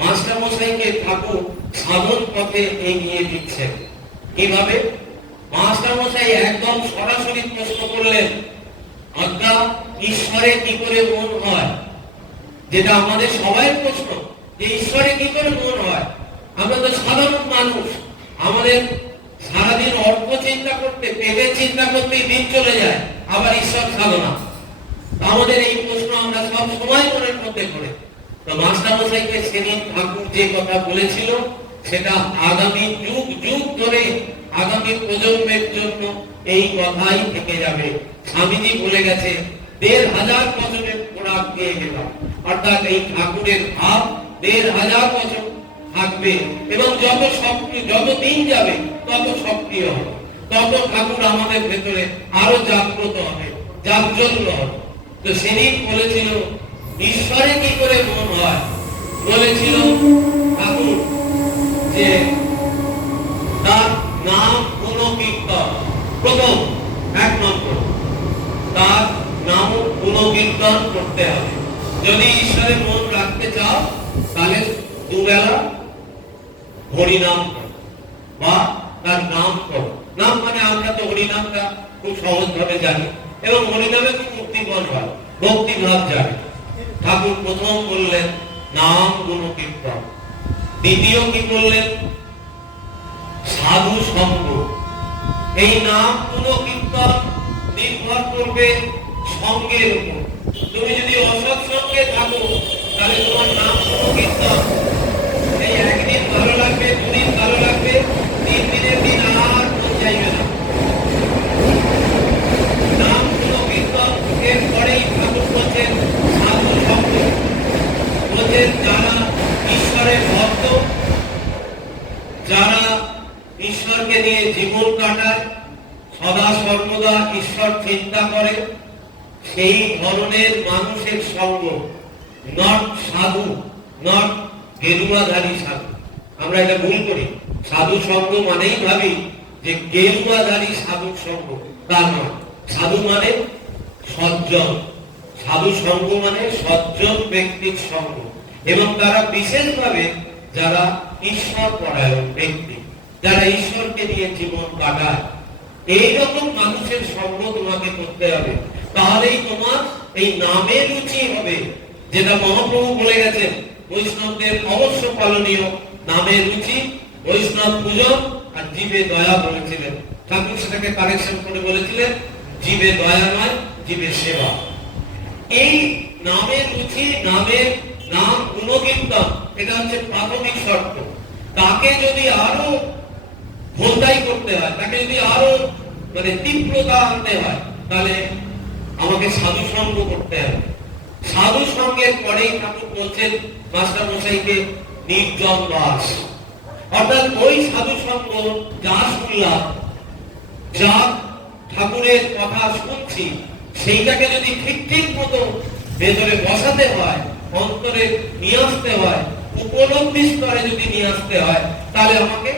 মাস্টারমশাইকে ঠাকুর সাধন পথে এগিয়ে দিচ্ছেন। কিভাবে? মাস্টারমশাই একদম সরাসরি প্রশ্ন করলেন, আজ্ঞা ঈশ্বরে কি করে মন হয়? যেটা আমাদের সবাই প্রশ্ন, যে ঈশ্বরে কি করে মন হয়? আমরা তো সাধারণ মানুষ, আমাদের সারাদিন অর্থ চিন্তা করতে, পেটের চিন্তা করতেই দিন চলে যায়, আবার ঈশ্বর সাধনা। আমাদের এই প্রশ্ন আমরা সব সময় মনের মধ্যে করে। তো মাস্টারমশাইকে সেদিন ঠাকুর যে কথা বলেছিল সেটা আগামী যুগ যুগ ধরে আগামী প্রজন্মের জন্য এই কথাই থেকে যাবে। স্বামীজি বলে গেছে ১৫০০ বছরের খোরাক দিয়ে গেলাম, অর্থাৎ এই ঠাকুরের ভাব ১৫০০ বছর থাকবে এবং যত দিন যাবে তত সক্রিয় হবে, তত ঠাকুর আমাদের ভেতরে আরো জাগ্রত হবে, জাগজল্য হবে। তো সেদিন বলেছিল ঈশ্বরে কি করে মন হয়, বলেছিল ঠাকুর যে তার নাম গুণকীর্তন। প্রথম ১ নম্বর, তার নাম গুণকীর্তন করতে হবে। যদি ঈশ্বরে মন রাখতে চাও তাহলে দুবেলা হরিনাম করো বা তার নাম করো। নাম মানে আমরা তো হরিনামটা খুব সহজ ভাবে জানি এবং হরিনামে খুব মুক্তিপদ হয়, ভক্তিভাব জানে। ঠাকুর প্রথম বললেন নাম গুণকীর্তন, দ্বিতীয় কি বললেন? সাধু সঙ্গ। এই নাম গুণকীর্তন নির্ভর করবে সঙ্গের উপর। তুমি যদি অসৎ সঙ্গে থাকো তাহলে তোমার নাম গুণকীর্তন এই একদিন ভালো লাগবে, দুদিন ভালো লাগবে, ৩ দিনের দিন আর মন চাইবে না। নাম গুণকীর্তন এর পরেই ঠাকুর বলছেন সাধু সঙ্গ। বলছেন যারা ঈশ্বরের ভক্ত, যারা ঈশ্বরকে নিয়ে জীবন কাটায়, সদা সর্বদা ঈশ্বর চিন্তা করে, সেই ধরনের মানুষের সঙ্গ, নট সাধু, নট গেরুয়াধারী সাধু। আমরা এটা ভুল করি, সাধু সঙ্গ মানেই ভাবি যে গেরুয়াধারী সাধু সঙ্গ, তা নয়। সাধু মানে সজ্জন, সাধু সঙ্গ মানে সজ্জন ব্যক্তির সঙ্গ, এবং তারা বিশেষভাবে যারা ঈশ্বর পরায়ণ ব্যক্তি, যারা ঈশ্বরকে নিয়ে জীবন কাটায়, এইরকম মানুষের সঙ্গ তোমাকে করতে হবে। তাহলেই তোমার এই নামের রুচি হবে, যেটা মহাপ্রভু বলে গেছেন বৈষ্ণবদের অবশ্য পালনীয় নামের রুচি, বৈষ্ণব পূজন আর জীবে দয়া বলেছিলেন। ঠাকুর সেটাকে কারেকশন করে বলেছিলেন জীবে দয়া নয়, জীবে সেবা। এই নামের রুচি, নামের নাম গুণকীর্তন, এটা হচ্ছে প্রাথমিক শর্ত। তাকে যদি আরো ভোটাই করতে হয়, তাকে যদি আরো তীব্রতা আনতে হয়, তাহলে আমাকে সাধু সঙ্গ করতে হবে। সাধু সঙ্গের পরেই ঠাকুর বলছেন মাস্টারমশাইকে নির্জন বাস, অর্থাৎ ওই সাধু সঙ্গ যা শুনলাম, যা ঠাকুরের কথা শুনছি, সেইটাকে যদি ঠিক ঠিক মতো ভেতরে বসাতে হয়, অন্তরে নিয়ে আসতে হয়, উপলব্ধি স্তরে যদি নিয়ে আসতে হয়, তাহলে আমাকে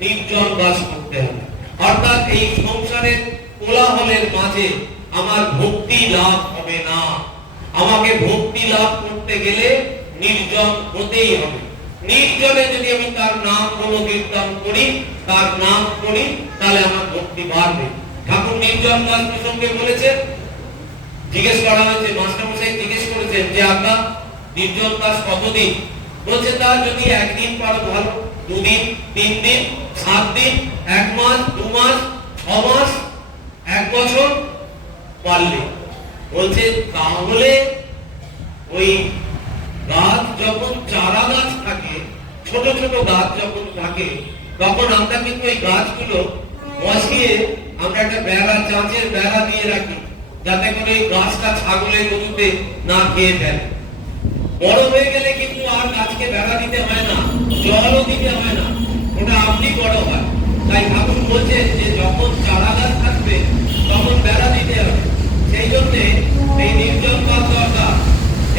নির্জন বাস করতে হবে। অর্থাৎ এই সংসারের কোলাহলের মাঝে আমার ভক্তি লাভ হবে না। আমাকে ভক্তি লাভ করতে গেলে নির্জন হতেই হবে। নির্জনে যদি আমি তার নাম গুণকীর্তন করি, তার নাম করি, তাহলে আমার ভক্তি বাড়বে। ঠাকুর নির্জন বাস প্রসঙ্গে বলেছেন, জিজ্ঞেস করা হয়েছে, মাস্টারমশাই জিজ্ঞেস করেছেন যে আজ্ঞা নির্জন বাস কতদিন? বলছে তার যদি 1 দিন পারো ভালো, 2 দিন, 3 দিন, 7 দিন, 1 মাস, 2 মাস, 6 মাস, 1 বছর পারলে। বলছে তাহলে ওই গাছ যখন চারা গাছ থাকে, ছোট ছোট গাছ যখন থাকে, তখন আমরা কিন্তু এই গাছগুলো বসিয়ে আমরা একটা বেড়া, চাঁচের বেড়া দিয়ে রাখি, যাতে করে এই গাছটা ছাগলের গরুতে না খেয়ে ফেলে। বড় হয়ে গেলে কিন্তু আর গাছকে বেড়া দিতে হয় না, জলও দিতে হয় না, ওটা আপনি বড় হয়। তাই ঠাকুর বলছেন যে যখন চারা গাছ থাকবে তখন বেড়া দিতে হবে। সেই জন্য এই নির্জন গাছ দরকার।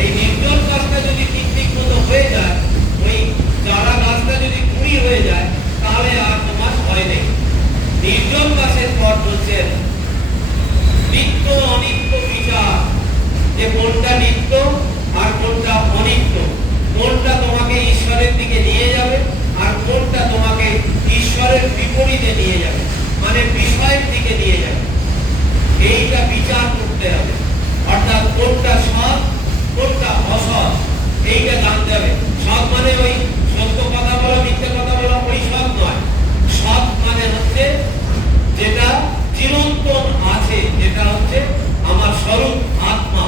এই নির্জন গাছটা যদি ঠিক ঠিক মতো হয়ে যায়, ওই চারা গাছটা যদি কুড়ি হয়ে যায়, তাহলে আর তোমার ভয় নেই। নির্জন গাছের পর বলছেন নিত্য অনিত্য বিচার, যে কোনটা নিত্য আর কোনটা অনিত্য। কোনটা তোমাকে ঈশ্বরের দিকে নিয়ে যাবে আর কোনটা তোমাকে ঈশ্বরের বিপরীতে নিয়ে যাবে, মানে বিষয়ের দিকে নিয়ে যাবে, এইটা বিচার করতে হবে। অর্থাৎ কোনটা সৎ কোনটা অসৎ এইটা জানতে হবে। সৎ মানে ওই সত্য কথা বলা মিথ্যে কথা বলা ওই সৎ নয়। সৎ মানে হচ্ছে যেটা চিরন্তন আছে, যেটা হচ্ছে আমার স্বরূপ আত্মা,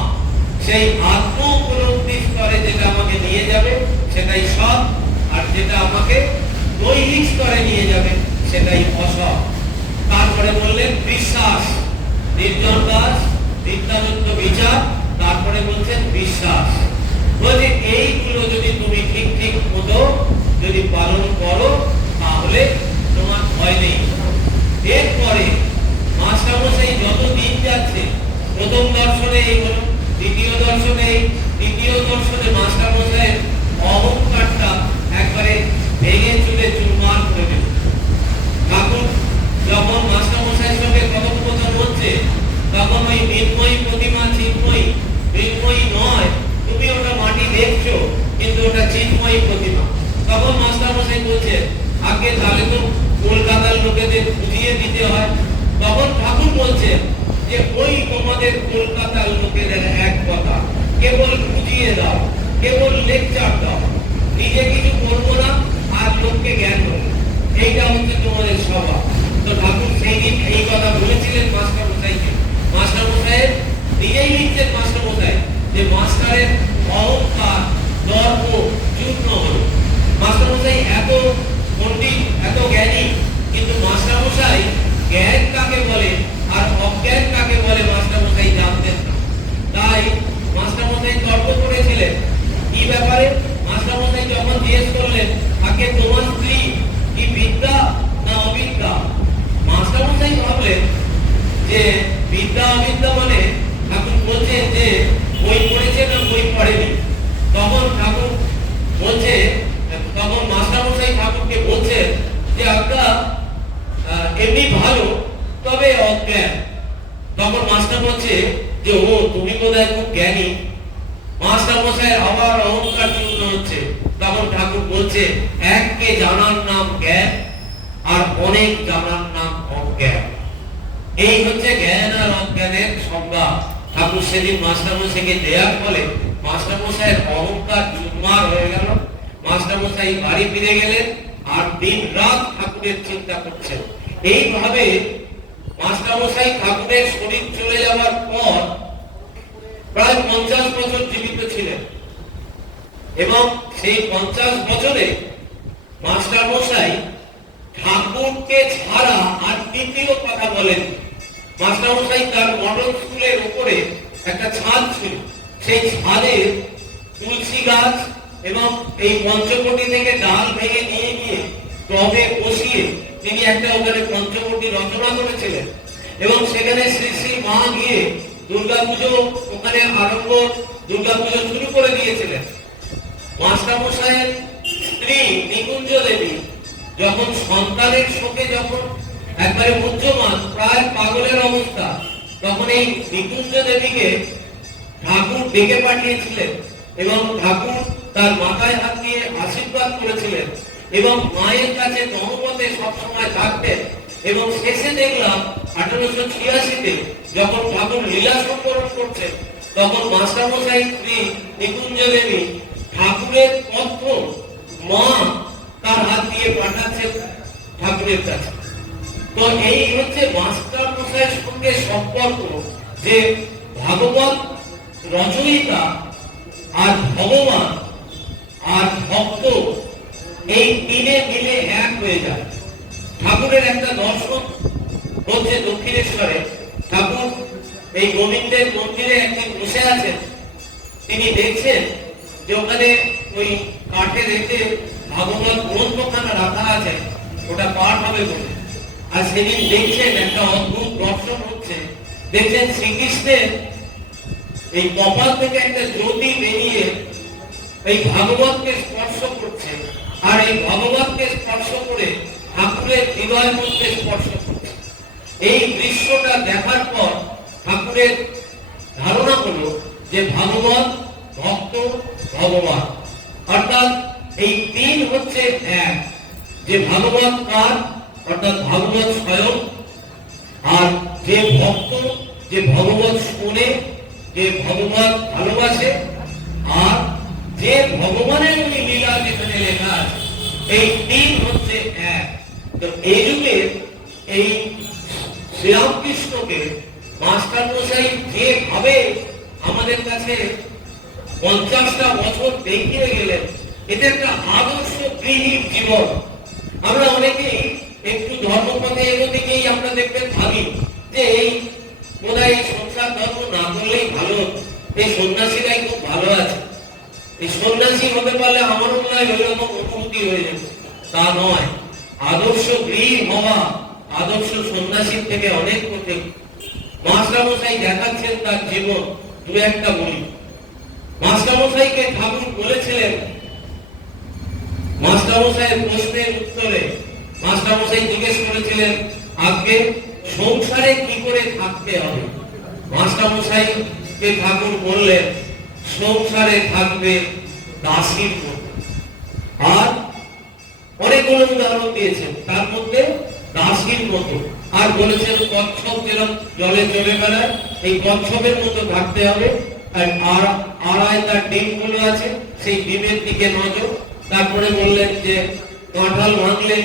সেই আত্ম উপলব্ধি স্তরে যেটা আমাকে নিয়ে যাবে সেটাই সৎ, আর যেটা আমাকে দৈহিক স্তরে নিয়ে যাবে সেটাই অসৎ। তারপরে বললেন বিশ্বাস, নির্জন দাস নিত্যানন্দ বিচার, তারপরে বলছেন বিশ্বাস। বলছে এইগুলো যদি তুমি ঠিক ঠিক মতো যদি পালন করো তাহলে তোমার ভয় নেই। এরপরে মাস্টারমশাই যত দিন যাচ্ছে, প্রথম দর্শনে এই হলো, দ্বিতীয় দর্শনে এই, তৃতীয় দর্শনে মাস্টারমশাইয়ের অহংকারটা একবারে ভেঙে চুলে চুরমার করে দেবে। ঠাকুর যখন মাস্টারমশাইয়ের সঙ্গে কথোপকথন হচ্ছে তখন ওই মৃন্ময়ী প্রতিমা চিন্ময়ী, মৃন্ময়ী নয়, তুমি ওটা মাটি দেখছো কিন্তু ওটা চিন্ময়ী প্রতিমা। তখন মাস্টারমশাই বলছে আগে তাহলে তো কলকাতার লোকেদের বুঝিয়ে দিতে হয়। তখন ঠাকুর বলছেন যে ওই তোমাদের কলকাতার লোকেদের এক কথা, কেবল বুঝিয়ে দাও, কেবল লেকচার দাও, নিজে কিছু করবো না আর লোককে জ্ঞান দেবো, এইটা হচ্ছে তোমাদের স্বভাব। তো ঠাকুর সেই দিন এই কথা বলেছিলেন মাস্টারমশাইকে। মাস্টারমশাইয়ের নিজেই লিখছেন মাস্টারমশাই যে মাস্টারের অহংকার দর্প চূর্ণ হলো। মাস্টারমশাই এত পণ্ডিত এত জ্ঞানী, কিন্তু মাস্টারমশাই জ্ঞান কাকে বলে আর অজ্ঞান কাকে বলে মাস্টারমশাই জানতেন না। তাই মাস্টারমশাই তর্ক করেছিলেন কি ব্যাপারে। মাস্টারমশাই যখন জিজ্ঞেস করলেন আগে তোমার স্ত্রী কি বিদ্যা না অবিদ্যা, মাস্টারমশাই ভাবলেন যে বিদ্যা অবিদ্যা মানে ঠাকুর বলছেন যে বই পড়েছে না বই পড়েনি। তখন ঠাকুর বলছে, তখন মাস্টারমশাই ঠাকুরকে বলছেন যে আজ্ঞা এমনি ভালো তবে অজ্ঞান। তখন মাস্টার বলছে যে ও তুমি বোধহয় খুব জ্ঞানী। মাস্টারমশাই আবার অহংকার চূর্ণ হচ্ছে। তখন ঠাকুর বলছে এককে জানার নাম জ্ঞান আর অনেক জানার নাম অজ্ঞান। এই হচ্ছে জ্ঞান আর অজ্ঞানের সংজ্ঞা। ঠাকুর সেদিন মাস্টারমশাইকে দেওয়ার ফলে মাস্টারমশাইয়ের অহংকার চুরমার হয়ে গেল। মাস্টারমশাই বাড়ি ফিরে গেলেন আর দিন রাত ঠাকুরের চিন্তা করছেন। এইভাবে মাস্টারমশাই ঠাকুরের শরীর চলে যাওয়ার পর প্রায় 50 বছর জীবিত ছিলেন এবং সেই 50 বছরে মাস্টারমশাই ঠাকুরকে ছাড়া আর দ্বিতীয় কথা বলেন। মাস্টারমশাই তার মডেল স্কুলের উপরে একটা ছাদ ছিল, সেই ছাদে তুলসী গাছ এবং এই পঞ্চকোটি থেকে ডাল ভেঙে নিয়ে গিয়ে টবে বসিয়ে তিনি একটা ওখানে পঞ্চকোটি রচনা করেছিলেন এবং সেখানে শ্রী শ্রী মা গিয়ে দুর্গাপুজো ওখানে আরম্ভ, দুর্গাপুজো শুরু করে দিয়েছিলেন। মাস্টারমশাইয়ের স্ত্রী নিকুঞ্জ দেবী যখন সন্তানের শোকে যখন একবারে উচ্চমান প্রায় পাগলের অবস্থা, তখন এই নিকুঞ্জ দেবীকে ঠাকুর ডেকে পাঠিয়েছিলেন এবং ঠাকুর তার মাথায় হাত দিয়ে আশীর্বাদ করেছিলেন এবং মায়ের কাছে নহবতে সবসময় থাকতেন। এবং শেষে দেখলাম 1886-তে যখন ঠাকুর লীলা সম্পন্ন করছেন তখন মাস্টারমশাই স্ত্রী নিকুঞ্জ দেবী ঠাকুরের পত্র মা তার হাত দিয়ে পাঠাচ্ছেন ঠাকুরের কাছে। তো এই হচ্ছে মাস্টারমশাইয়ের সঙ্গে সম্পর্ক, যে ভাগবত রচয়িতা আর ভগবান আর ভক্ত এই তিনে মিলে এক হয়ে যায়। ঠাকুরের একটা দর্শন হচ্ছে দক্ষিণেশ্বরে ঠাকুর এই গোবিন্দের মন্দিরে একদিন বসে আছেন। তিনি দেখছেন যে ওখানে ওই কাঠে রেখে ভাগবত গ্রন্থখানা রাখা আছে, ওটা পাঠ হবে বলে। আর সেদিন দেখছেন একটা অদ্ভুত দর্শন হচ্ছে। দেখছেন শ্রীকৃষ্ণের এই কপাল থেকে একটা জ্যোতি বেরিয়ে এই ভাগবতকে স্পর্শ করছে আর এই ভগবতকে স্পর্শ করে ঠাকুরের হৃদয় মধ্যে স্পর্শ করছে। এই দৃশ্যটা দেখার পর ঠাকুরের ধারণা হলো যে ভাগবত ভক্ত ভগবান অর্থাৎ এই তিন হচ্ছে এক, যে ভাগবত কার অর্থাৎ ভাগবত স্বয়ং, আর যে ভক্ত যে ভগবত শুনে, যে ভগবত ভালোবাসে, আর যে ভগবানের ওই লীলা যেখানে লেখা আছে, এই তিন হচ্ছে এক। তো এই যুগে এই শ্রীরামকৃষ্ণকে মাস্টার মশাই যেভাবে আমাদের কাছে 50টা বছর দেখিয়ে গেলেন, এটা একটা আদর্শ গৃহীর জীবন। আমরা অনেকেই একটু ধর্মপথে এগোতে গিয়েই আমরা দেখবেন ভাবি যে এই বোধহয় এই সংসার ধর্ম না করলেই ভালো, এই সন্ন্যাসীরাই খুব ভালো আছে, এই সন্ন্যাসী হতে পারলে আমারও মনে হয় ওই রকম অনুভূতি হয়ে যেত। তা নয়, আদর্শ গৃহী হওয়া আদর্শ সন্ন্যাসীর থেকে অনেক কঠিন। মাস্টারমশাই দেখাচ্ছেন তার জীবন। দু একটা বলি। মাস্টারমশাইকে ঠাকুর বলেছিলেন, মাস্টারমশাইয়ের প্রশ্নের উত্তরে মাস্টারমশাই জিজ্ঞেস করেছিলেন আজকে সংসারে কি করে থাকতে হবে। মাস্টারমশাইকে ঠাকুর বললেন সংসারে থাকবে দাসীর মতো। আর অনেকগুলো উদাহরণ দিয়েছেন, তার মধ্যে দাসীর মতো। আর বলেছেন কচ্ছপ যেরকম জলে চলে বেড়ায়, এই কচ্ছপের মতো থাকতে হবে। আর আড়ায় তার ডিমগুলো আছে, সেই ডিমের দিকে নজর। তারপরে বললেন যে কাঁঠাল ভাঙলে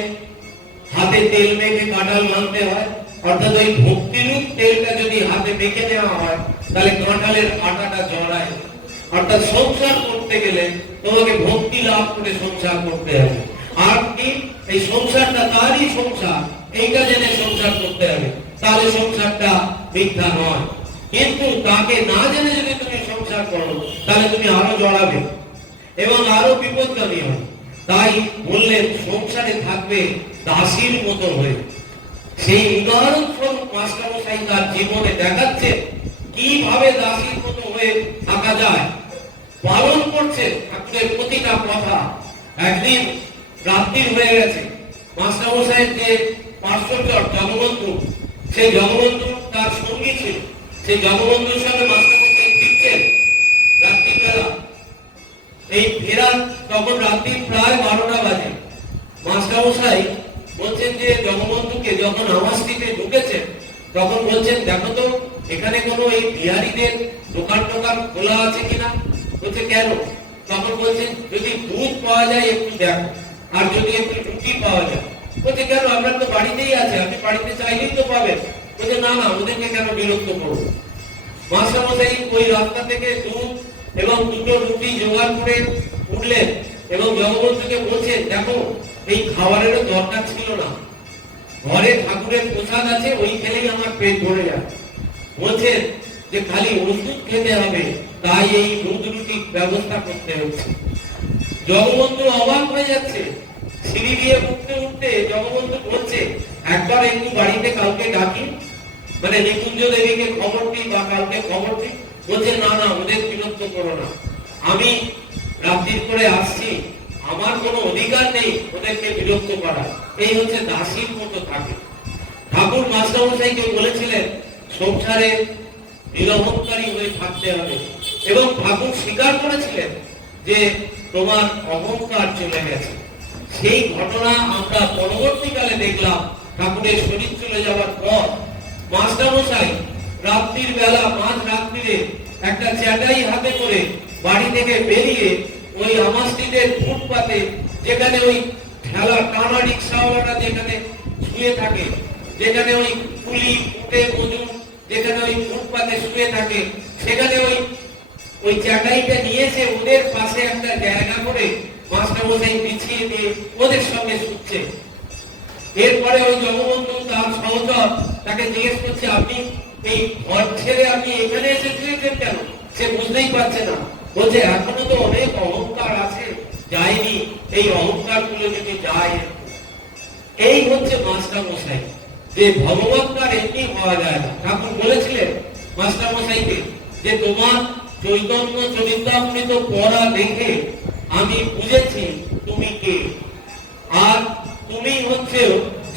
হাতে তেল মেখে কাঁঠাল ভাঙতে হয়, অর্থাৎ ওই ভক্তিরূপ তেলটা যদি হাতে মেখে নেওয়া হয় তাহলে কাঁঠালের আটাটা জড়ায়। অর্থাৎ সংসার করতে গেলে তোমাকে ভক্তি লাভ করে সংসার করতে হবে। আর কি এই সংসারটা তারই সংসার, এইটা জেনে সংসার করতে হবে, তাহলে সংসারটা মিথ্যা নয়। কিন্তু তাকে না জেনে যদি তুমি সংসার করো তাহলে তুমি আরো জড়াবে এবং আরো বিপদগামী হবে। তাই বললেন সংসারে থাকবে দাসীর মতো হয়ে। সেই উদাহরণস্বরূপ মাস্টারমশাই তার জীবনে দেখাচ্ছে কিভাবে দাসীর মতো হয়ে থাকা যায়, পালন করছে ঠাকুরের প্রতিটা কথা। একদিন রাত্রি হয়ে গেছে, মাস্টারমশাইয়ের যে পার্শ্বচর জগবন্ধু, সেই জগবন্ধু তার সঙ্গী ছিল। সেই জগবন্ধুর সঙ্গে মাস্টারমশাই ফিরছেন রাত্রিবেলা। এই ফেরা তখন রাত্রি প্রায় 12টা বাজে। মাস্টারমশাই বলছেন যে জগবন্ধুকে যখন আমার স্ত্রীতে ঢুকেছেন তখন বলছেন দেখো তো এখানে কোনো এই বিহারীদের দোকান টোকান খোলা আছে কিনা। বলছে কেন? তখন বলছেন যদি দুধ পাওয়া যায় একটু দেখো, আর যদি একটু রুটি পাওয়া যায়। বলছে কেন? আপনার তো বাড়িতেই আছে, আপনি বাড়িতে চাইলেই তো পাবেন। বলছে না না, ওদেরকে কেন বিরক্ত করবো। মাস্টারমশাই ওই রাস্তা থেকে দুধ এবং দুটো রুটি জোগাড় করে উঠলেন এবং জগবন্ধুকে বলছেন দেখো এই খাবারেরও দরকার ছিল না, ঘরে ঠাকুরের প্রসাদ আছে, ওই খেলেই আমার পেট ভরে যায়। বলছেন যে খালি ওষুধ খেতে হবে, তাই এই দুধ রুটির ব্যবস্থা করতে হচ্ছে। জগবন্ধু অবাক হয়ে যাচ্ছে। সিঁড়ি দিয়ে উঠতে উঠতে জগবন্ধু বলছে একবার একটু বাড়িতে কাউকে ডাকি, মানে নিকুঞ্জ দেবীকে খবর দিই বা কাউকে খবর দিই। বলছে না না, ওদের বিরক্ত করো না, আমি রাত্রির করে আসছি, আমার কোনো অধিকার নেই ওদেরকে বিরক্ত করা। এই হচ্ছে দাসীর মতো থাকে। ঠাকুর মাস্টারমশাইকে বলেছিলেন সংসারে নিরহংকারী হয়ে থাকতে হবে, এবং ঠাকুর স্বীকার করেছিলেন যে তোমার অহংকার চলে গেছে। সেই ঘটনা আমরা পরবর্তীকালে দেখলাম। ঠাকুরের শরীর চলে যাওয়ার পর মাস্টারমশাই রাত্রির বেলা মাঝ রাত্রিরে একটা চ্যাটাই হাতে করে বাড়ি থেকে বেরিয়ে ওই আমার স্ট্রিটের ফুটপাতে, যেখানে ওই ঠেলা টানা রিক্সাওয়ালারা যেখানে শুয়ে থাকে, যেখানে ওই কুলি উঠে মজুর যেখানে ওই ফুটপাতে শুয়ে থাকে, সেখানে ওই চ্যাটাইটা নিয়েছে ওদের পাশে একটা জায়গা করে মাস্টারমশাই বিছিয়ে দিয়ে ওদের সঙ্গে শুচ্ছে। এরপরে ওই জগবন্ধু তার সহচর তাকে জিজ্ঞেস করছে আপনি এই ঘর ছেড়ে আপনি এখানে এসেছিলেন কেন? সে বুঝতেই পারছে না। বলছে এখনো তো অনেক অহংকার আছে, যায়নি, এই অহংকার গুলো যদি যায়। এই হচ্ছে মাস্টারমশাই, যে ভগবৎকার এমনি হওয়া যায় না। ঠাকুর বলেছিলেন মাস্টারমশাইকে যে তোমার চৈতন্য চরিতামৃত পড়া দেখে আমি বুঝেছি তুমি কে, আর তুমি হচ্ছে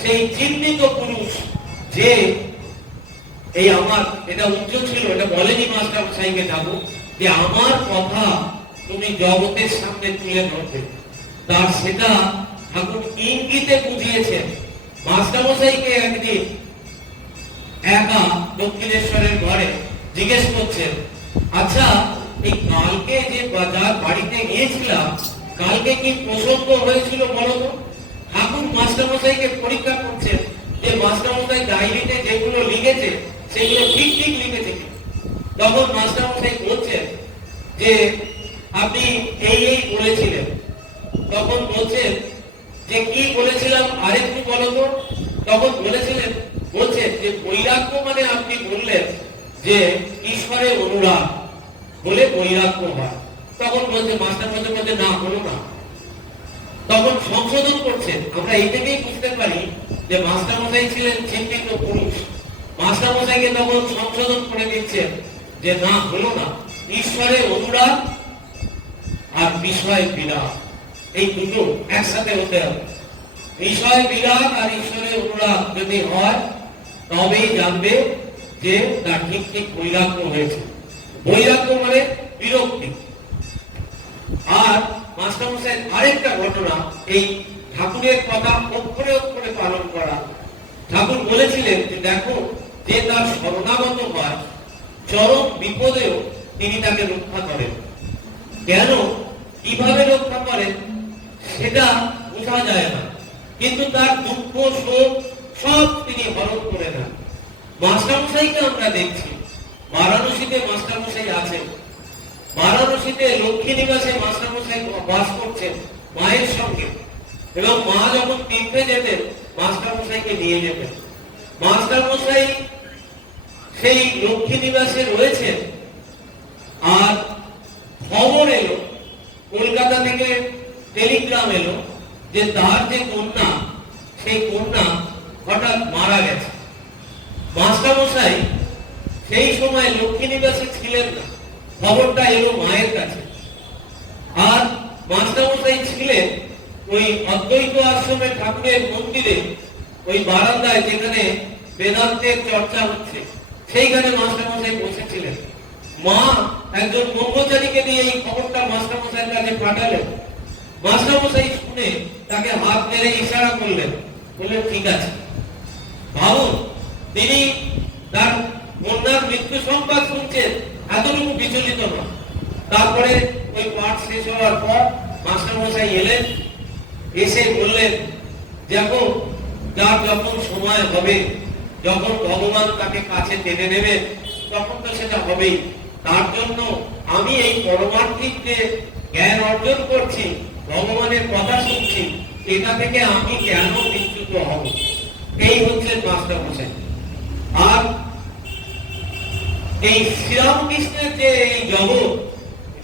সেই চিহ্নিত পুরুষ যে এই আমার, এটা উচ্চ ছিল, এটা বলেনি মাস্টারমশাইকে ঠাকুর যে আমার কথা তুমি জগতের সামনে তুলে ধরবে। তার সেটা ঠাকুর ইঙ্গিতে বুঝিয়েছেন। মাস্টারমশাইকে একদিন একা দক্ষিণেশ্বরের ঘরে জিজ্ঞেস করছেন, আচ্ছা এই কালকে যে বাজার বাড়িতে গিয়েছিলাম, কালকে কি প্রসঙ্গ হয়েছিল বলো তো? ঠাকুর মাস্টারমশাইকে পরীক্ষা করছেন যে মাস্টারমশাই ডায়েরিতে যেগুলো লিখেছে সেগুলো ঠিক ঠিক লিখেছে কি। তখন মাস্টারমশাই বলছেন যে আপনি এই বলেছিলেন। তখন বলছেন যে কি বলেছিলাম আরেকটু বলো তো। তখন বলছেন যে বৈরাগ্য মানে আপনি বললেন যে ঈশ্বরের অনুরাগ বলে বৈরাগ্য হয়। তখন বলছে মাস্টারমশাই বলছে না, হলো না। তখন সংশোধন করছেন। আমরা এই থেকেই বুঝতে পারি যে মাস্টারমশাই ছিলেন চিন্তিত পুরুষ। মাস্টারমশাইকে তখন সংশোধন করে দিচ্ছেন যে না, হলো না। ঈশ্বরের অনুরাগ আর বিষয় বিরাগ, এই দুটো একসাথে হতে হবে। বিষয় বিরাগ আর ঈশ্বরের অনুরাগ যদি হয় তবেই জানবে যে তার ঠিক ঠিক বৈরাগ্য হয়েছে। বৈরাগ্য মানে বিরক্তি। আর মাস্টারমশাইয়ের আরেকটা ঘটনা, এই ঠাকুরের কথা অক্ষরে অক্ষরে পালন করা। ঠাকুর বলেছিলেন যে দেখো, যে তার শরণাগত হয় চরম বিপদেও তিনি তাকে রক্ষা করেন। কেন, কিভাবে রক্ষা করেন সেটা বোঝা যায় না, কিন্তু তার দুঃখ শোক সব তিনি হরণ করে নেন। মাস্টারমশাইকে আমরা দেখছি, বারাণসীতে মাস্টারমশাই আছেন। বারাণসীতে লক্ষ্মী নিবাসে মাস্টারমশাই বাস করছেন মায়ের সঙ্গে, এবং মা যখন তীর্থে যেতেন মাস্টারমশাইকে নিয়ে যেতেন। মাস্টারমশাই সেই লক্ষ্মী নিবাসে রয়েছেন। আর খবর এলো, কলকাতা থেকে টেলিগ্রাম এলো যে তার যে কন্যা, সেই কন্যা হঠাৎ মারা গেছে। মাস্টারমশাই সেই সময় লক্ষ্মী নিবাসে ছিলেন না, খবরটা এলো মায়ের কাছে। আর মাস্টারমশাই ছিলেন ওই অদ্বৈত আশ্রমের ঠাকুরের মন্দিরে, ওই বারান্দায় যেখানে বেদান্তের চর্চা হচ্ছে, সেইখানে মাস্টারমশাই বসেছিলেন। মা একজন ব্রহ্মচারীকে দিয়ে এই খবরটা মাস্টারমশাইয়ের কাছে পাঠালেন। মাস্টারমশাই শুনে তাকে হাত মেরে ইশারা করলেন, বললেন ঠিক আছে। ভাবুন, তিনি তার কন্যার মৃত্যু সংবাদ শুনছেন, এতটুকু বিচলিত না। তারপরে ওই পাঠ শেষ হওয়ার পর মাস্টারমশাই এলেন, এসে বললেন দেখো, যার যখন সময় হবে, যখন ভগবান তাকে কাছে টেনে নেবেন, তখন তো সেটা হবেই। তার জন্য আমি এই পরমার্থিক যে জ্ঞান অর্জন করছি, ভগবানের কথা শুনছি, এটা থেকে আমি কেন বিচ্যুত হব? এই হচ্ছে মাস্টারমশাই। আর এই শ্রীরামকৃষ্ণের যে এই জগৎ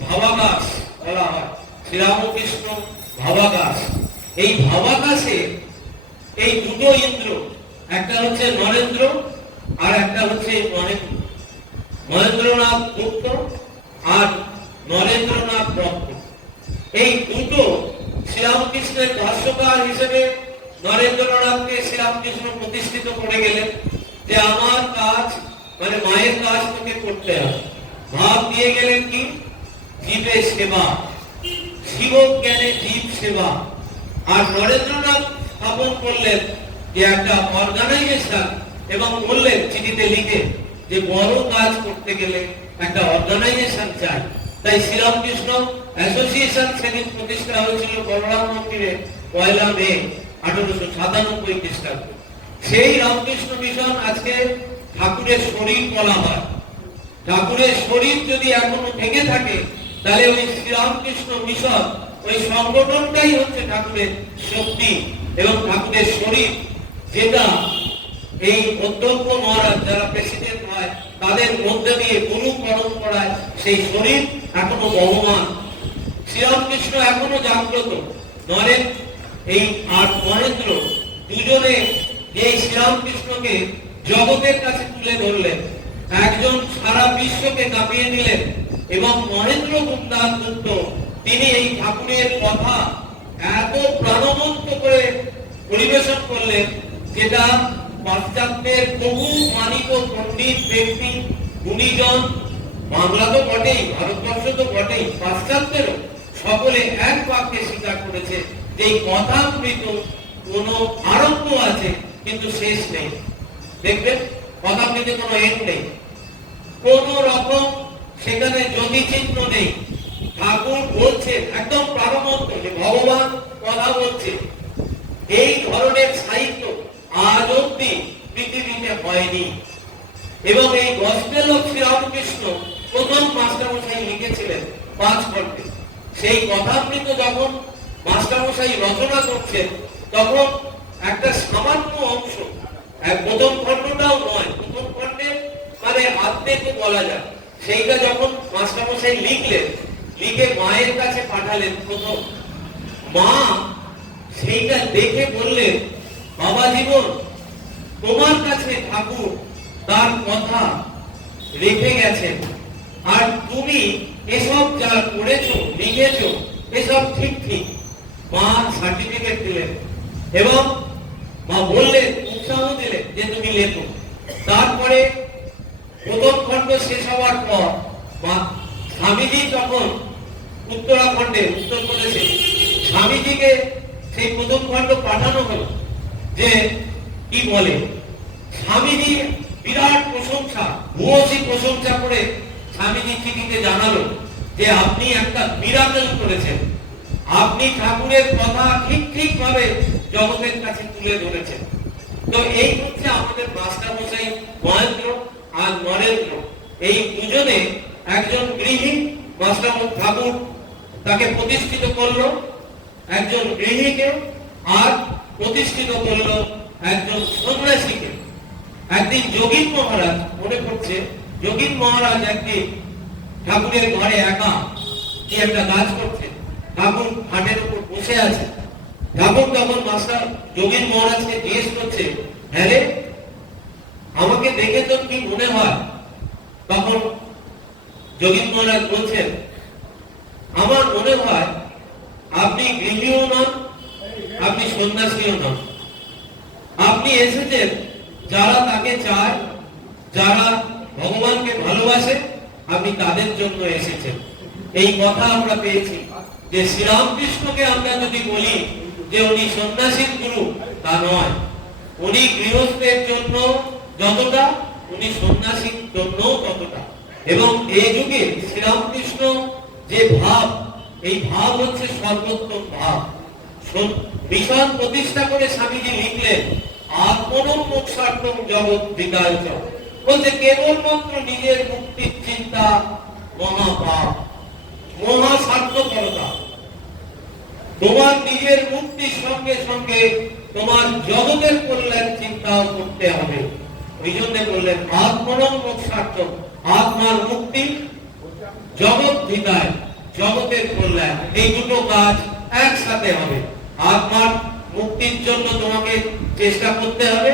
ভাবাকাশ বলা হয়, শ্রীরামকৃষ্ণ ভাবাকাশ, এই ভাবাকাশে এই দুটো ইন্দ্র, একটা হচ্ছে নরেন্দ্র আর একটা হচ্ছে মহেন্দ্রনাথ গুপ্ত আর নরেন্দ্রনাথ দত্ত। এই দুটো শ্রীরামকৃষ্ণের ভাষ্যকার হিসেবে নরেন্দ্রনাথকে শ্রীরামকৃষ্ণ প্রতিষ্ঠিত করে গেলেন যে আমার কাজ, মানে মায়ের কাজ তোকে করতে হবে। ভাব দিয়ে গেলেন কি, জীবের সেবা, শিব জ্ঞানে জীব সেবা। আর নরেন্দ্রনাথ স্থাপন করলেন যে একটা অর্গানাইজেশন, এবং বললেন চিঠিতে লিখে যে বড় কাজ করতে গেলে একটা অর্গানাইজেশন চাই। তাই শ্রীরামকৃষ্ণ অ্যাসোসিয়েশন সেদিন প্রতিষ্ঠা হয়েছিল বলরাম মন্দিরে 1 মে 1897 খ্রিস্টাব্দে। সেই রামকৃষ্ণ মিশন আজকে ঠাকুরের শরীর বলা হয়। ঠাকুরের শরীর যদি এখনো থেকে থাকে, তাহলে ওই শ্রীরামকৃষ্ণ মিশন, ওই সংগঠনটাই হচ্ছে ঠাকুরের শক্তি এবং ঠাকুরের শরীর, যেটা এই অধ্যক্ষ মহারাজ যারা প্রেসিডেন্ট হয় তাদের মধ্যে দিয়ে গুরু পরম্পরায় সেই শরীর এখনো বহমান। শ্রীরামকৃষ্ণ এখনো জাগ্রত। নরেন এই আর মহেন্দ্র দুজনে এই শ্রীরামকৃষ্ণকে জগতের কাছে তুলে ধরলেন। একজন সারা বিশ্বকে কাঁপিয়ে দিলেন, এবং মহেন্দ্র গুপ্তার গুপ্ত তিনি এই ঠাকুরের কথা এত প্রাণবন্ত করে পরিবেশন করলেন, যেটা পাশ্চাত্যের বহু মানিক পণ্ডিত ব্যক্তি, গুণীজন, বাংলা তো বটেই, ভারতবর্ষ তো বটেই, পাশ্চাত্যেরও সকলে এক বাক্যে স্বীকার করেছে যে এই কথামৃত কোন আরম্ভ আছে কিন্তু শেষ নেই। দেখবেন কথামৃতে কোনো এন্ড নেই, কোন রকম সেখানে যদি চিহ্ন নেই। ঠাকুর বলছেন একদম প্রারম্ভ যে ভগবান কথা বলছে। এই ধরনের সাহিত্য আজ অব্দি পৃথিবীতে হয়নি। এবং এই গসপেল অফ শ্রীরামকৃষ্ণ প্রথম মাস্টারমশাই লিখেছিলেন 5 খণ্ডে। সেই কথামৃত যখন মাস্টারমশাই রচনা করছেন তখন একটা সামান্য অংশ, প্রথম খণ্ডটাও নয়, প্রথম খণ্ডে মানে আধেকও বলা যায়, সেইটা যখন মাস্টারমশাই লিখলেন, লিখে মায়ের কাছে পাঠালেন প্রথম, মা সেইটা দেখে বললেন, বাবা জীবন, তোমার কাছে ঠাকুর তার কথা রেখে গেছেন, আর তুমি এসব যা করেছো লিখেছো এসব ঠিক ঠিক। মা সার্টিফিকেট দিলেন এবং মা বললেন, উৎসাহ দিলেন যে তুমি লেখো। তারপরে প্রথম খণ্ড শেষ হওয়ার পর স্বামীজি তখন উত্তরাখণ্ডে, উত্তরপ্রদেশে স্বামীজিকে সেই প্রথম খণ্ড পাঠানো হলো। যে কি বলে, স্বামীজি বিরাট প্রশংসা, ভূয়সী প্রশংসা করে স্বামীজি চিঠিতে জানালো যে আপনি একটা মিরাকেল করেছেন, আপনি ঠাকুরের কথা ঠিক ঠিক ভাবে জগতের কাছে তুলে ধরেছেন। তো এই হচ্ছে আমাদের মাস্টারমশাই মহেন্দ্র আর নরেন্দ্র। এই দুজনে, একজন গৃহী, মাস্টার ঠাকুর তাকে প্রতিষ্ঠিত করলো একজন গৃহীকে, আর প্রতিষ্ঠিত করলো একজন সন্ন্যাসীকে। একদিন যোগীন মহারাজ, মনে পড়ছে, যোগীন মহারাজ একদিন ঠাকুরের ঘরে একা কি একটা কাজ করছে, ঠাকুর খাটের উপর বসে আছে। ঠাকুর তখন মাস্টার যোগীন মহারাজকে জিজ্ঞেস করছে, হ্যাঁ রে, আমাকে দেখে তোর কি মনে হয়? তখন যোগীন মহারাজ বলছেন, আমার মনে হয় আপনি গৃহীও নন, আপনি সন্ন্যাসীও নন, আপনি এসেছেন যারা তাকে চায়, যারা ভগবানকে ভালোবাসে, আপনি তাদের জন্য এসেছেন। এই কথা আমরা পেয়েছি যে শ্রীরামকৃষ্ণকে আমরা যদি বলি যে উনি সন্ন্যাসীর গুরু, তা নয়। উনি গৃহস্থের জন্য যতটা, উনি সন্ন্যাসীর জন্য ততটা। এবং এই যুগে শ্রীরামকৃষ্ণ যে ভাব, এই ভাব হচ্ছে সর্বোত্তম ভাব। মিশন প্রতিষ্ঠা করে স্বামীজি লিখলেন, আত্মনম মোক্ষার্থম জগৎ বিদায় চ, বলছে কেবলমাত্র নিজের মুক্তির চিন্তা মহাপাপ, মহা স্বার্থপরতা। তোমার নিজের মুক্তির সঙ্গে সঙ্গে তোমার জগতের কল্যাণ চিন্তাও করতে হবে। ওই জন্য বললেন আত্মনম মোক্ষার্থম, আত্মার মুক্তি, জগৎ বিদায়, জগতের কল্যাণ, এই দুটো কাজ একসাথে হবে। আত্মার মুক্তির জন্য তোমাকে চেষ্টা করতে হবে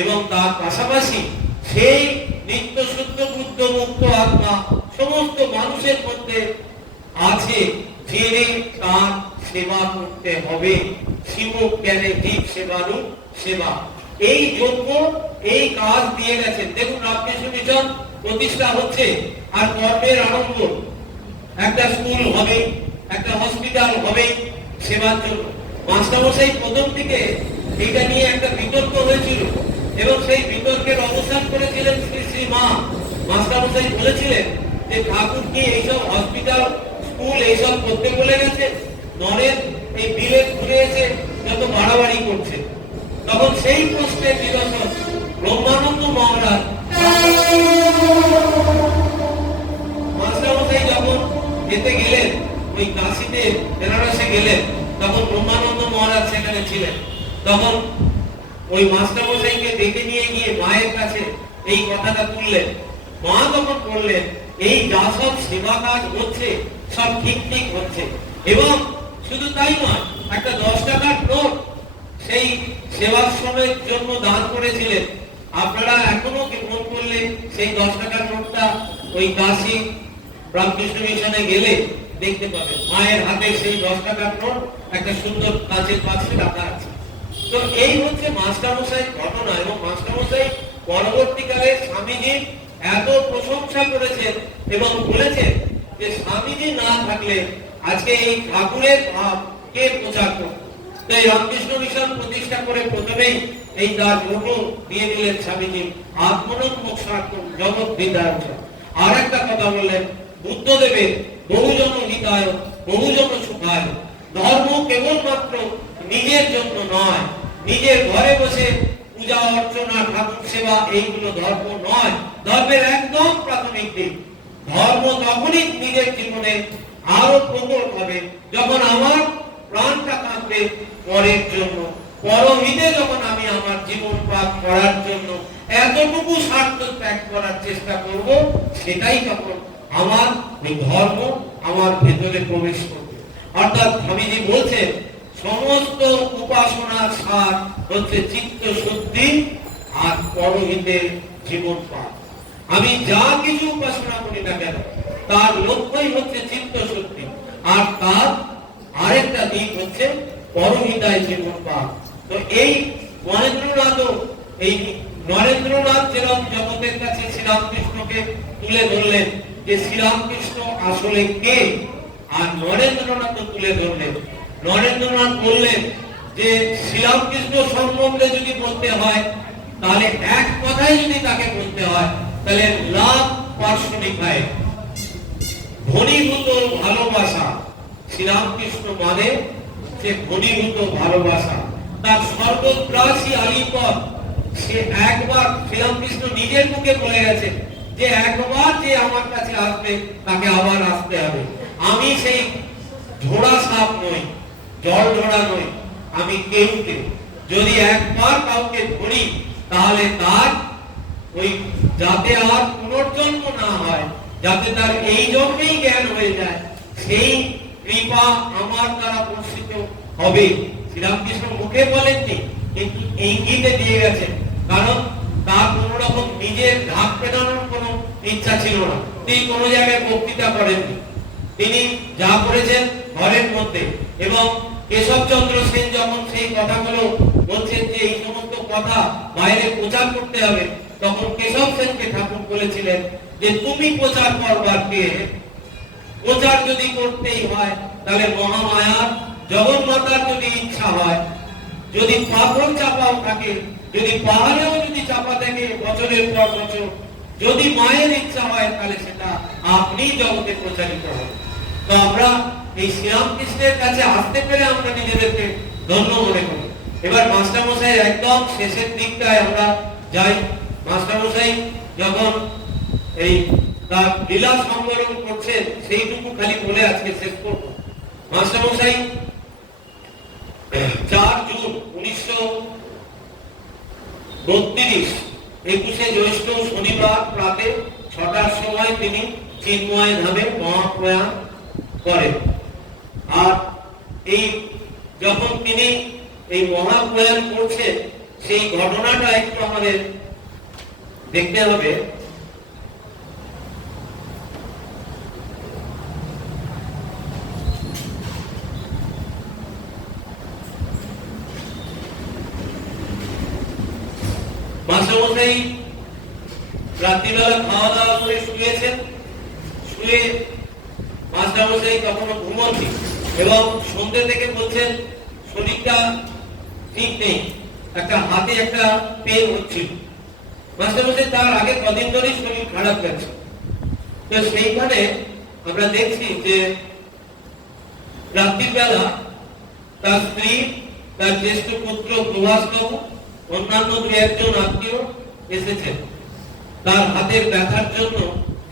এবং তার পাশাপাশি সেই নিত্য শুদ্ধ বুদ্ধ মুক্ত আত্মা সমস্ত মানুষের মধ্যে আছে, জেনে তার সেবা করতে হবে। শিব জ্ঞানে জীব সেবারু সেবা, এই যোগ্য, এই কাজ দিয়ে গেছেন। দেখুন রামকৃষ্ণ মিশন প্রতিষ্ঠা হচ্ছে আর কর্মের আরম্ভ, একটা স্কুল হবে, একটা হসপিটাল হবে সেবার জন্য। মাস্টারমশাই প্রথম দিকে এটা নিয়ে একটা বিতর্ক হয়েছিল এবং সেই বিতর্কের অবসান করেছিলেন শ্রী শ্রী মা। মাস্টারমশাই বলেছিলেন যে ঠাকুর কি এইসব হসপিটাল, স্কুল এইসব করতে বলে গেছে? নরেন এই বিলেত ঘুরে এসে যত বাড়াবাড়ি করছে। তখন সেই প্রশ্নের নিরসন ব্রহ্মানন্দ মহারাজ, মাস্টারমশাই যখন যেতে গেলেন, ওই কাশীতে বেনারসে গেলেন, তখন ব্রহ্মানন্দ মহারাজ সেখানে ছিলেন। তখন ওই মাস্টারমশাইকে ডেকে নিয়ে গিয়ে মায়ের কাছে এই কথাটা তুললেন। মা তখন বললেন, এই যা সব সেবা কাজ হচ্ছে সব ঠিক ঠিক হচ্ছে। এবং শুধু তাই নয়, একটা 10 টাকার নোট সেই সেবাশ্রমের জন্য দান করেছিলেন। আপনারা এখনো মন করলে সেই 10 টাকার নোটটা ওই কাশী রামকৃষ্ণ মিশনে গেলে দেখতে পাবেন, মায়ের হাতে সেই 10 টাকার নোট একটা সুন্দর কাঁচের পাত্রে রাখা আছে। তো এই হচ্ছে মাস্টারমশাই ঘটনা। এবং মাস্টারমশাই পরবর্তীকালে স্বামীজির এত প্রশংসা করেছেন এবং বলেছেন যে স্বামীজি না থাকলে আজকে এই ঠাকুরের ভাব কে প্রচার করত। তাই রামকৃষ্ণ মিশন প্রতিষ্ঠা করে প্রথমেই এই তার মোটো দিয়ে দিলেন স্বামীজি, আত্মনোন্মুখ সার্থক জগৎ বিদায়। আর একটা কথা বললেন, বুদ্ধদেবের বহুজন হিতায় বহুজন সুখায়। ধর্ম কেবলমাত্র নিজের জন্য নয়, নিজের ঘরে বসে পূজা অর্চনা ঠাকুর সেবা এইগুলো ধর্ম নয়। ধর্মের একদম প্রাথমিক দিক। ধর্ম তখনই নিজের জীবনে আরো প্রকট হবে যখন আমার প্রাণটা কাঁদবে পরের জন্য, পরহিতে যখন আমি আমার জীবন পাপ করার জন্য এতটুকু স্বার্থ ত্যাগ করার চেষ্টা করব, সেটাই তখন আমার ওই ধর্ম আমার ভেতরে প্রবেশ করবে। অর্থাৎ স্বামীজি বলছেন সমস্ত উপাসনার সার হচ্ছে চিত্ত শুদ্ধি আর পরহিতে জীবন পাপ। আমি যা কিছু উপাসনা করি না কেন তার লক্ষ্যই হচ্ছে চিত্ত শুদ্ধি, আর তার আরেকটা দিক হচ্ছে পরহিতায় জীবন পাপ। তো এই নরেন্দ্রনাথ যেরকম জগতের কাছে শ্রীরামকৃষ্ণকে তুলে ধরলেন যে শ্রীরামকৃষ্ণ আসলে কে, আর নরেন্দ্রনাথ তুলে ধরলেন। নরেন্দ্রনাথ বললেন যে শ্রীরামকৃষ্ণ সম্বন্ধে যদি বলতে হয় তাহলে এক কথাই যদি তাকে বলতে হয় তাহলে লাভ পার্শ্বনিকায় ঘনীভূত ভালোবাসা। শ্রীরামকৃষ্ণ মানে যে ঘনীভূত ভালোবাসা, তার সর্বগ্রাসী আলিঙ্গন। সে একবার শ্রীরামকৃষ্ণ নিজের মুখে বলে গেছে যে একবার যে আমার কাছে আসবে তাকে আবার আসতে হবে। আমি সেই ঝোড়া সাপ নই, জল ঝোড়া নই, আমি কেউকে যদি একবার কাউকে ধরি তাহলে তার ওই যাতে আর পুনর্জন্ম না হয়, যাতে তার এই জন্মেই জ্ঞান হয়ে যায়, সেই কৃপা আমার দ্বারা বর্ষিত হবে। শ্রীরামকৃষ্ণ মুখে বলেননি, কিন্তু ইঙ্গিতে দিয়ে গেছেন, কারণ তার কোন রকম নিজের ঢাক পেটানোর কোনো ইচ্ছা ছিল না। তিনি কোনো জায়গায় বক্তৃতা করেননি, তিনি যা করেছেন ঘরের মধ্যে। এবং কেশবচন্দ্র সেন যখন সেই কথাগুলো বলছেন যে এই সমস্ত কথা বাইরে প্রচার করতে হবে, তখন কেশব সেনকে ঠাকুর বলেছিলেন যে তুমি প্রচার করবার কে? প্রচার যদি করতেই হয় তাহলে মহামায়ার জগন্মাতার যদি ইচ্ছা হয়, যদি পাথর চাপাও থাকে, যদি পাহাড়েও যদি চাপা থাকে বছরের পর বছর, যদি মায়ের ইচ্ছা হয় তাহলে সেটা আপনি জগতে প্রচারিত হবে। তো আমরা এই শ্রীরামকৃষ্ণের কাছে আসতে পেরে আমরা নিজেদেরকে ধন্য মনে করি। এবার মাস্টারমশাই একদম শেষের দিকটায় আমরা যাই। মাস্টারমশাই যখন এই তার লীলা সংবরণ করছেন সেইটুকু খালি বলে আজকে শেষ করব। মাস্টারমশাই 4 জুন 1932 21শে জ্যৈষ্ঠ শনিবার প্রাতে 6টার সময় তিনি চিন্ময় ধামে মহাপ্রয়াণ করেন। আর এই যখন তিনি এই মহাপ্রয়াণ করছেন সেই ঘটনাটা একটু আমাদের দেখতে হবে। মাস্টারমশাই রাত্রিবেলা খাওয়া দাওয়া করে শুয়েছেন, শুয়ে মাস্টারমশাই তখনও ঘুমোচ্ছেন এবং সন্ধ্যে থেকে বলছেন শরীরটা ঠিক নেই, একটা হাতে একটা পেন হচ্ছিল। মাস্টারমশাই তার আগে কদিন ধরেই শরীর খারাপ গেছে। তো সেইখানে আমরা দেখছি যে রাত্রিবেলা তার স্ত্রী, তার জ্যেষ্ঠ পুত্র প্রভাসবাবু, অন্যান্য 2-1 আত্মীয় এসেছেন। তার হাতের ব্যথার জন্য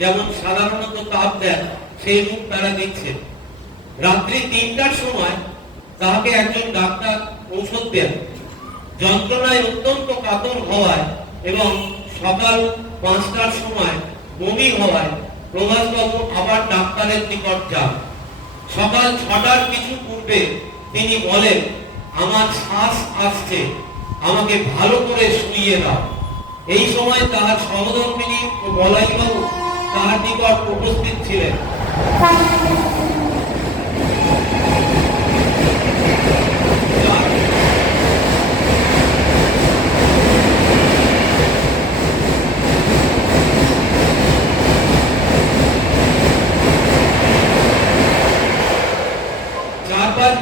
যেমন সাধারণত তাপ দেন সেই রূপ তারা দিচ্ছেন। রাত্রি 3টার সময় তাকে একজন ডাক্তার ঔষধ দেন। যন্ত্রণায় অত্যন্ত কাতর হওয়ায় এবং সকাল 5টার সময় বমি হওয়ায় প্রভাসবাবু আবার ডাক্তারের নিকট যান। সকাল 6টার কিছু পূর্বে তিনি বলেন, আমার শ্বাস আসছে, আমাকে ভালো করে শুইয়ে দাও। এই সময় তাহার সহধর্মিনী ও বলাইবাবু তাহার নিকট উপস্থিত ছিলেন।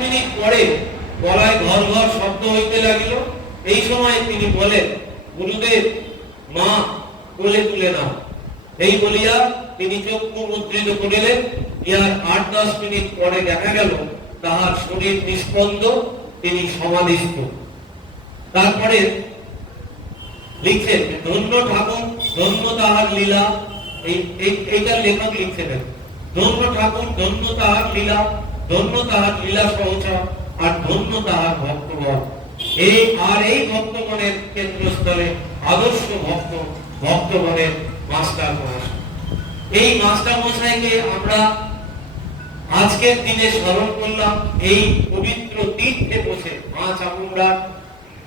মিনিট পরে গলায় ঘর ঘর শব্দ হইতে লাগিল। এই সময় তিনি বলেন, গুরুদেব, মা কোলে তুলে নাও। এই বলিয়া তিনি চক্ষু মুদ্রিত করিলেন। ইহার 8-10 মিনিট পরে দেখা গেল তাহার শরীর নিস্পন্দ, তিনি সমাধিস্থ। তারপরে লিখছেন, ধন্য ঠাকুর, ধন্য তাহার লীলা। এইটার লেখক লিখছেন, ধন্য ঠাকুর, ধন্য তাহার লীলা, ধন্য তাহার লীলা সহচর, আর ধন্য তাহার ভক্তগণ। এই ভক্তগণের কেন্দ্রস্থলে আদর্শ ভক্তগণের মাস্টার মহাশয়। এই মাস্টার মশাইকে আমরা আজকের দিনে স্মরণ করলাম। এই পবিত্র তীর্থে বসে মা চামুণ্ডার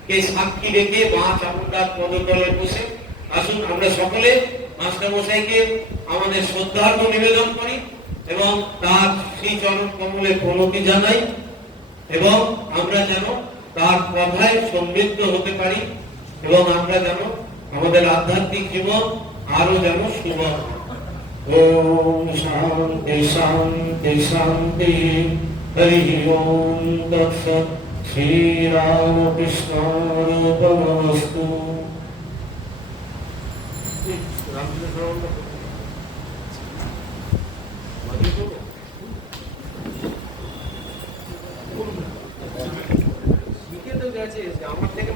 কে সাক্ষী রেখে মা চামুণ্ডার পদতলে বসে আসুন আমরা সকলে মাস্টার মশাইকে আমাদের শ্রদ্ধার্ঘ নিবেদন করি এবং তার শ্রী চরণ কমলে প্রণতি জানাই, এবং আমরা যেন তার কথায় সমৃদ্ধ হতে পারি, এবং আমরা যেন আমাদের আধ্যাত্মিক জীবন আরো যেন সুবল। ওম শান্তি শান্তি শান্তি। হরি ওম তৎসৎ। শ্রী রামকৃষ্ণার্পণমস্তু। আমার থেকে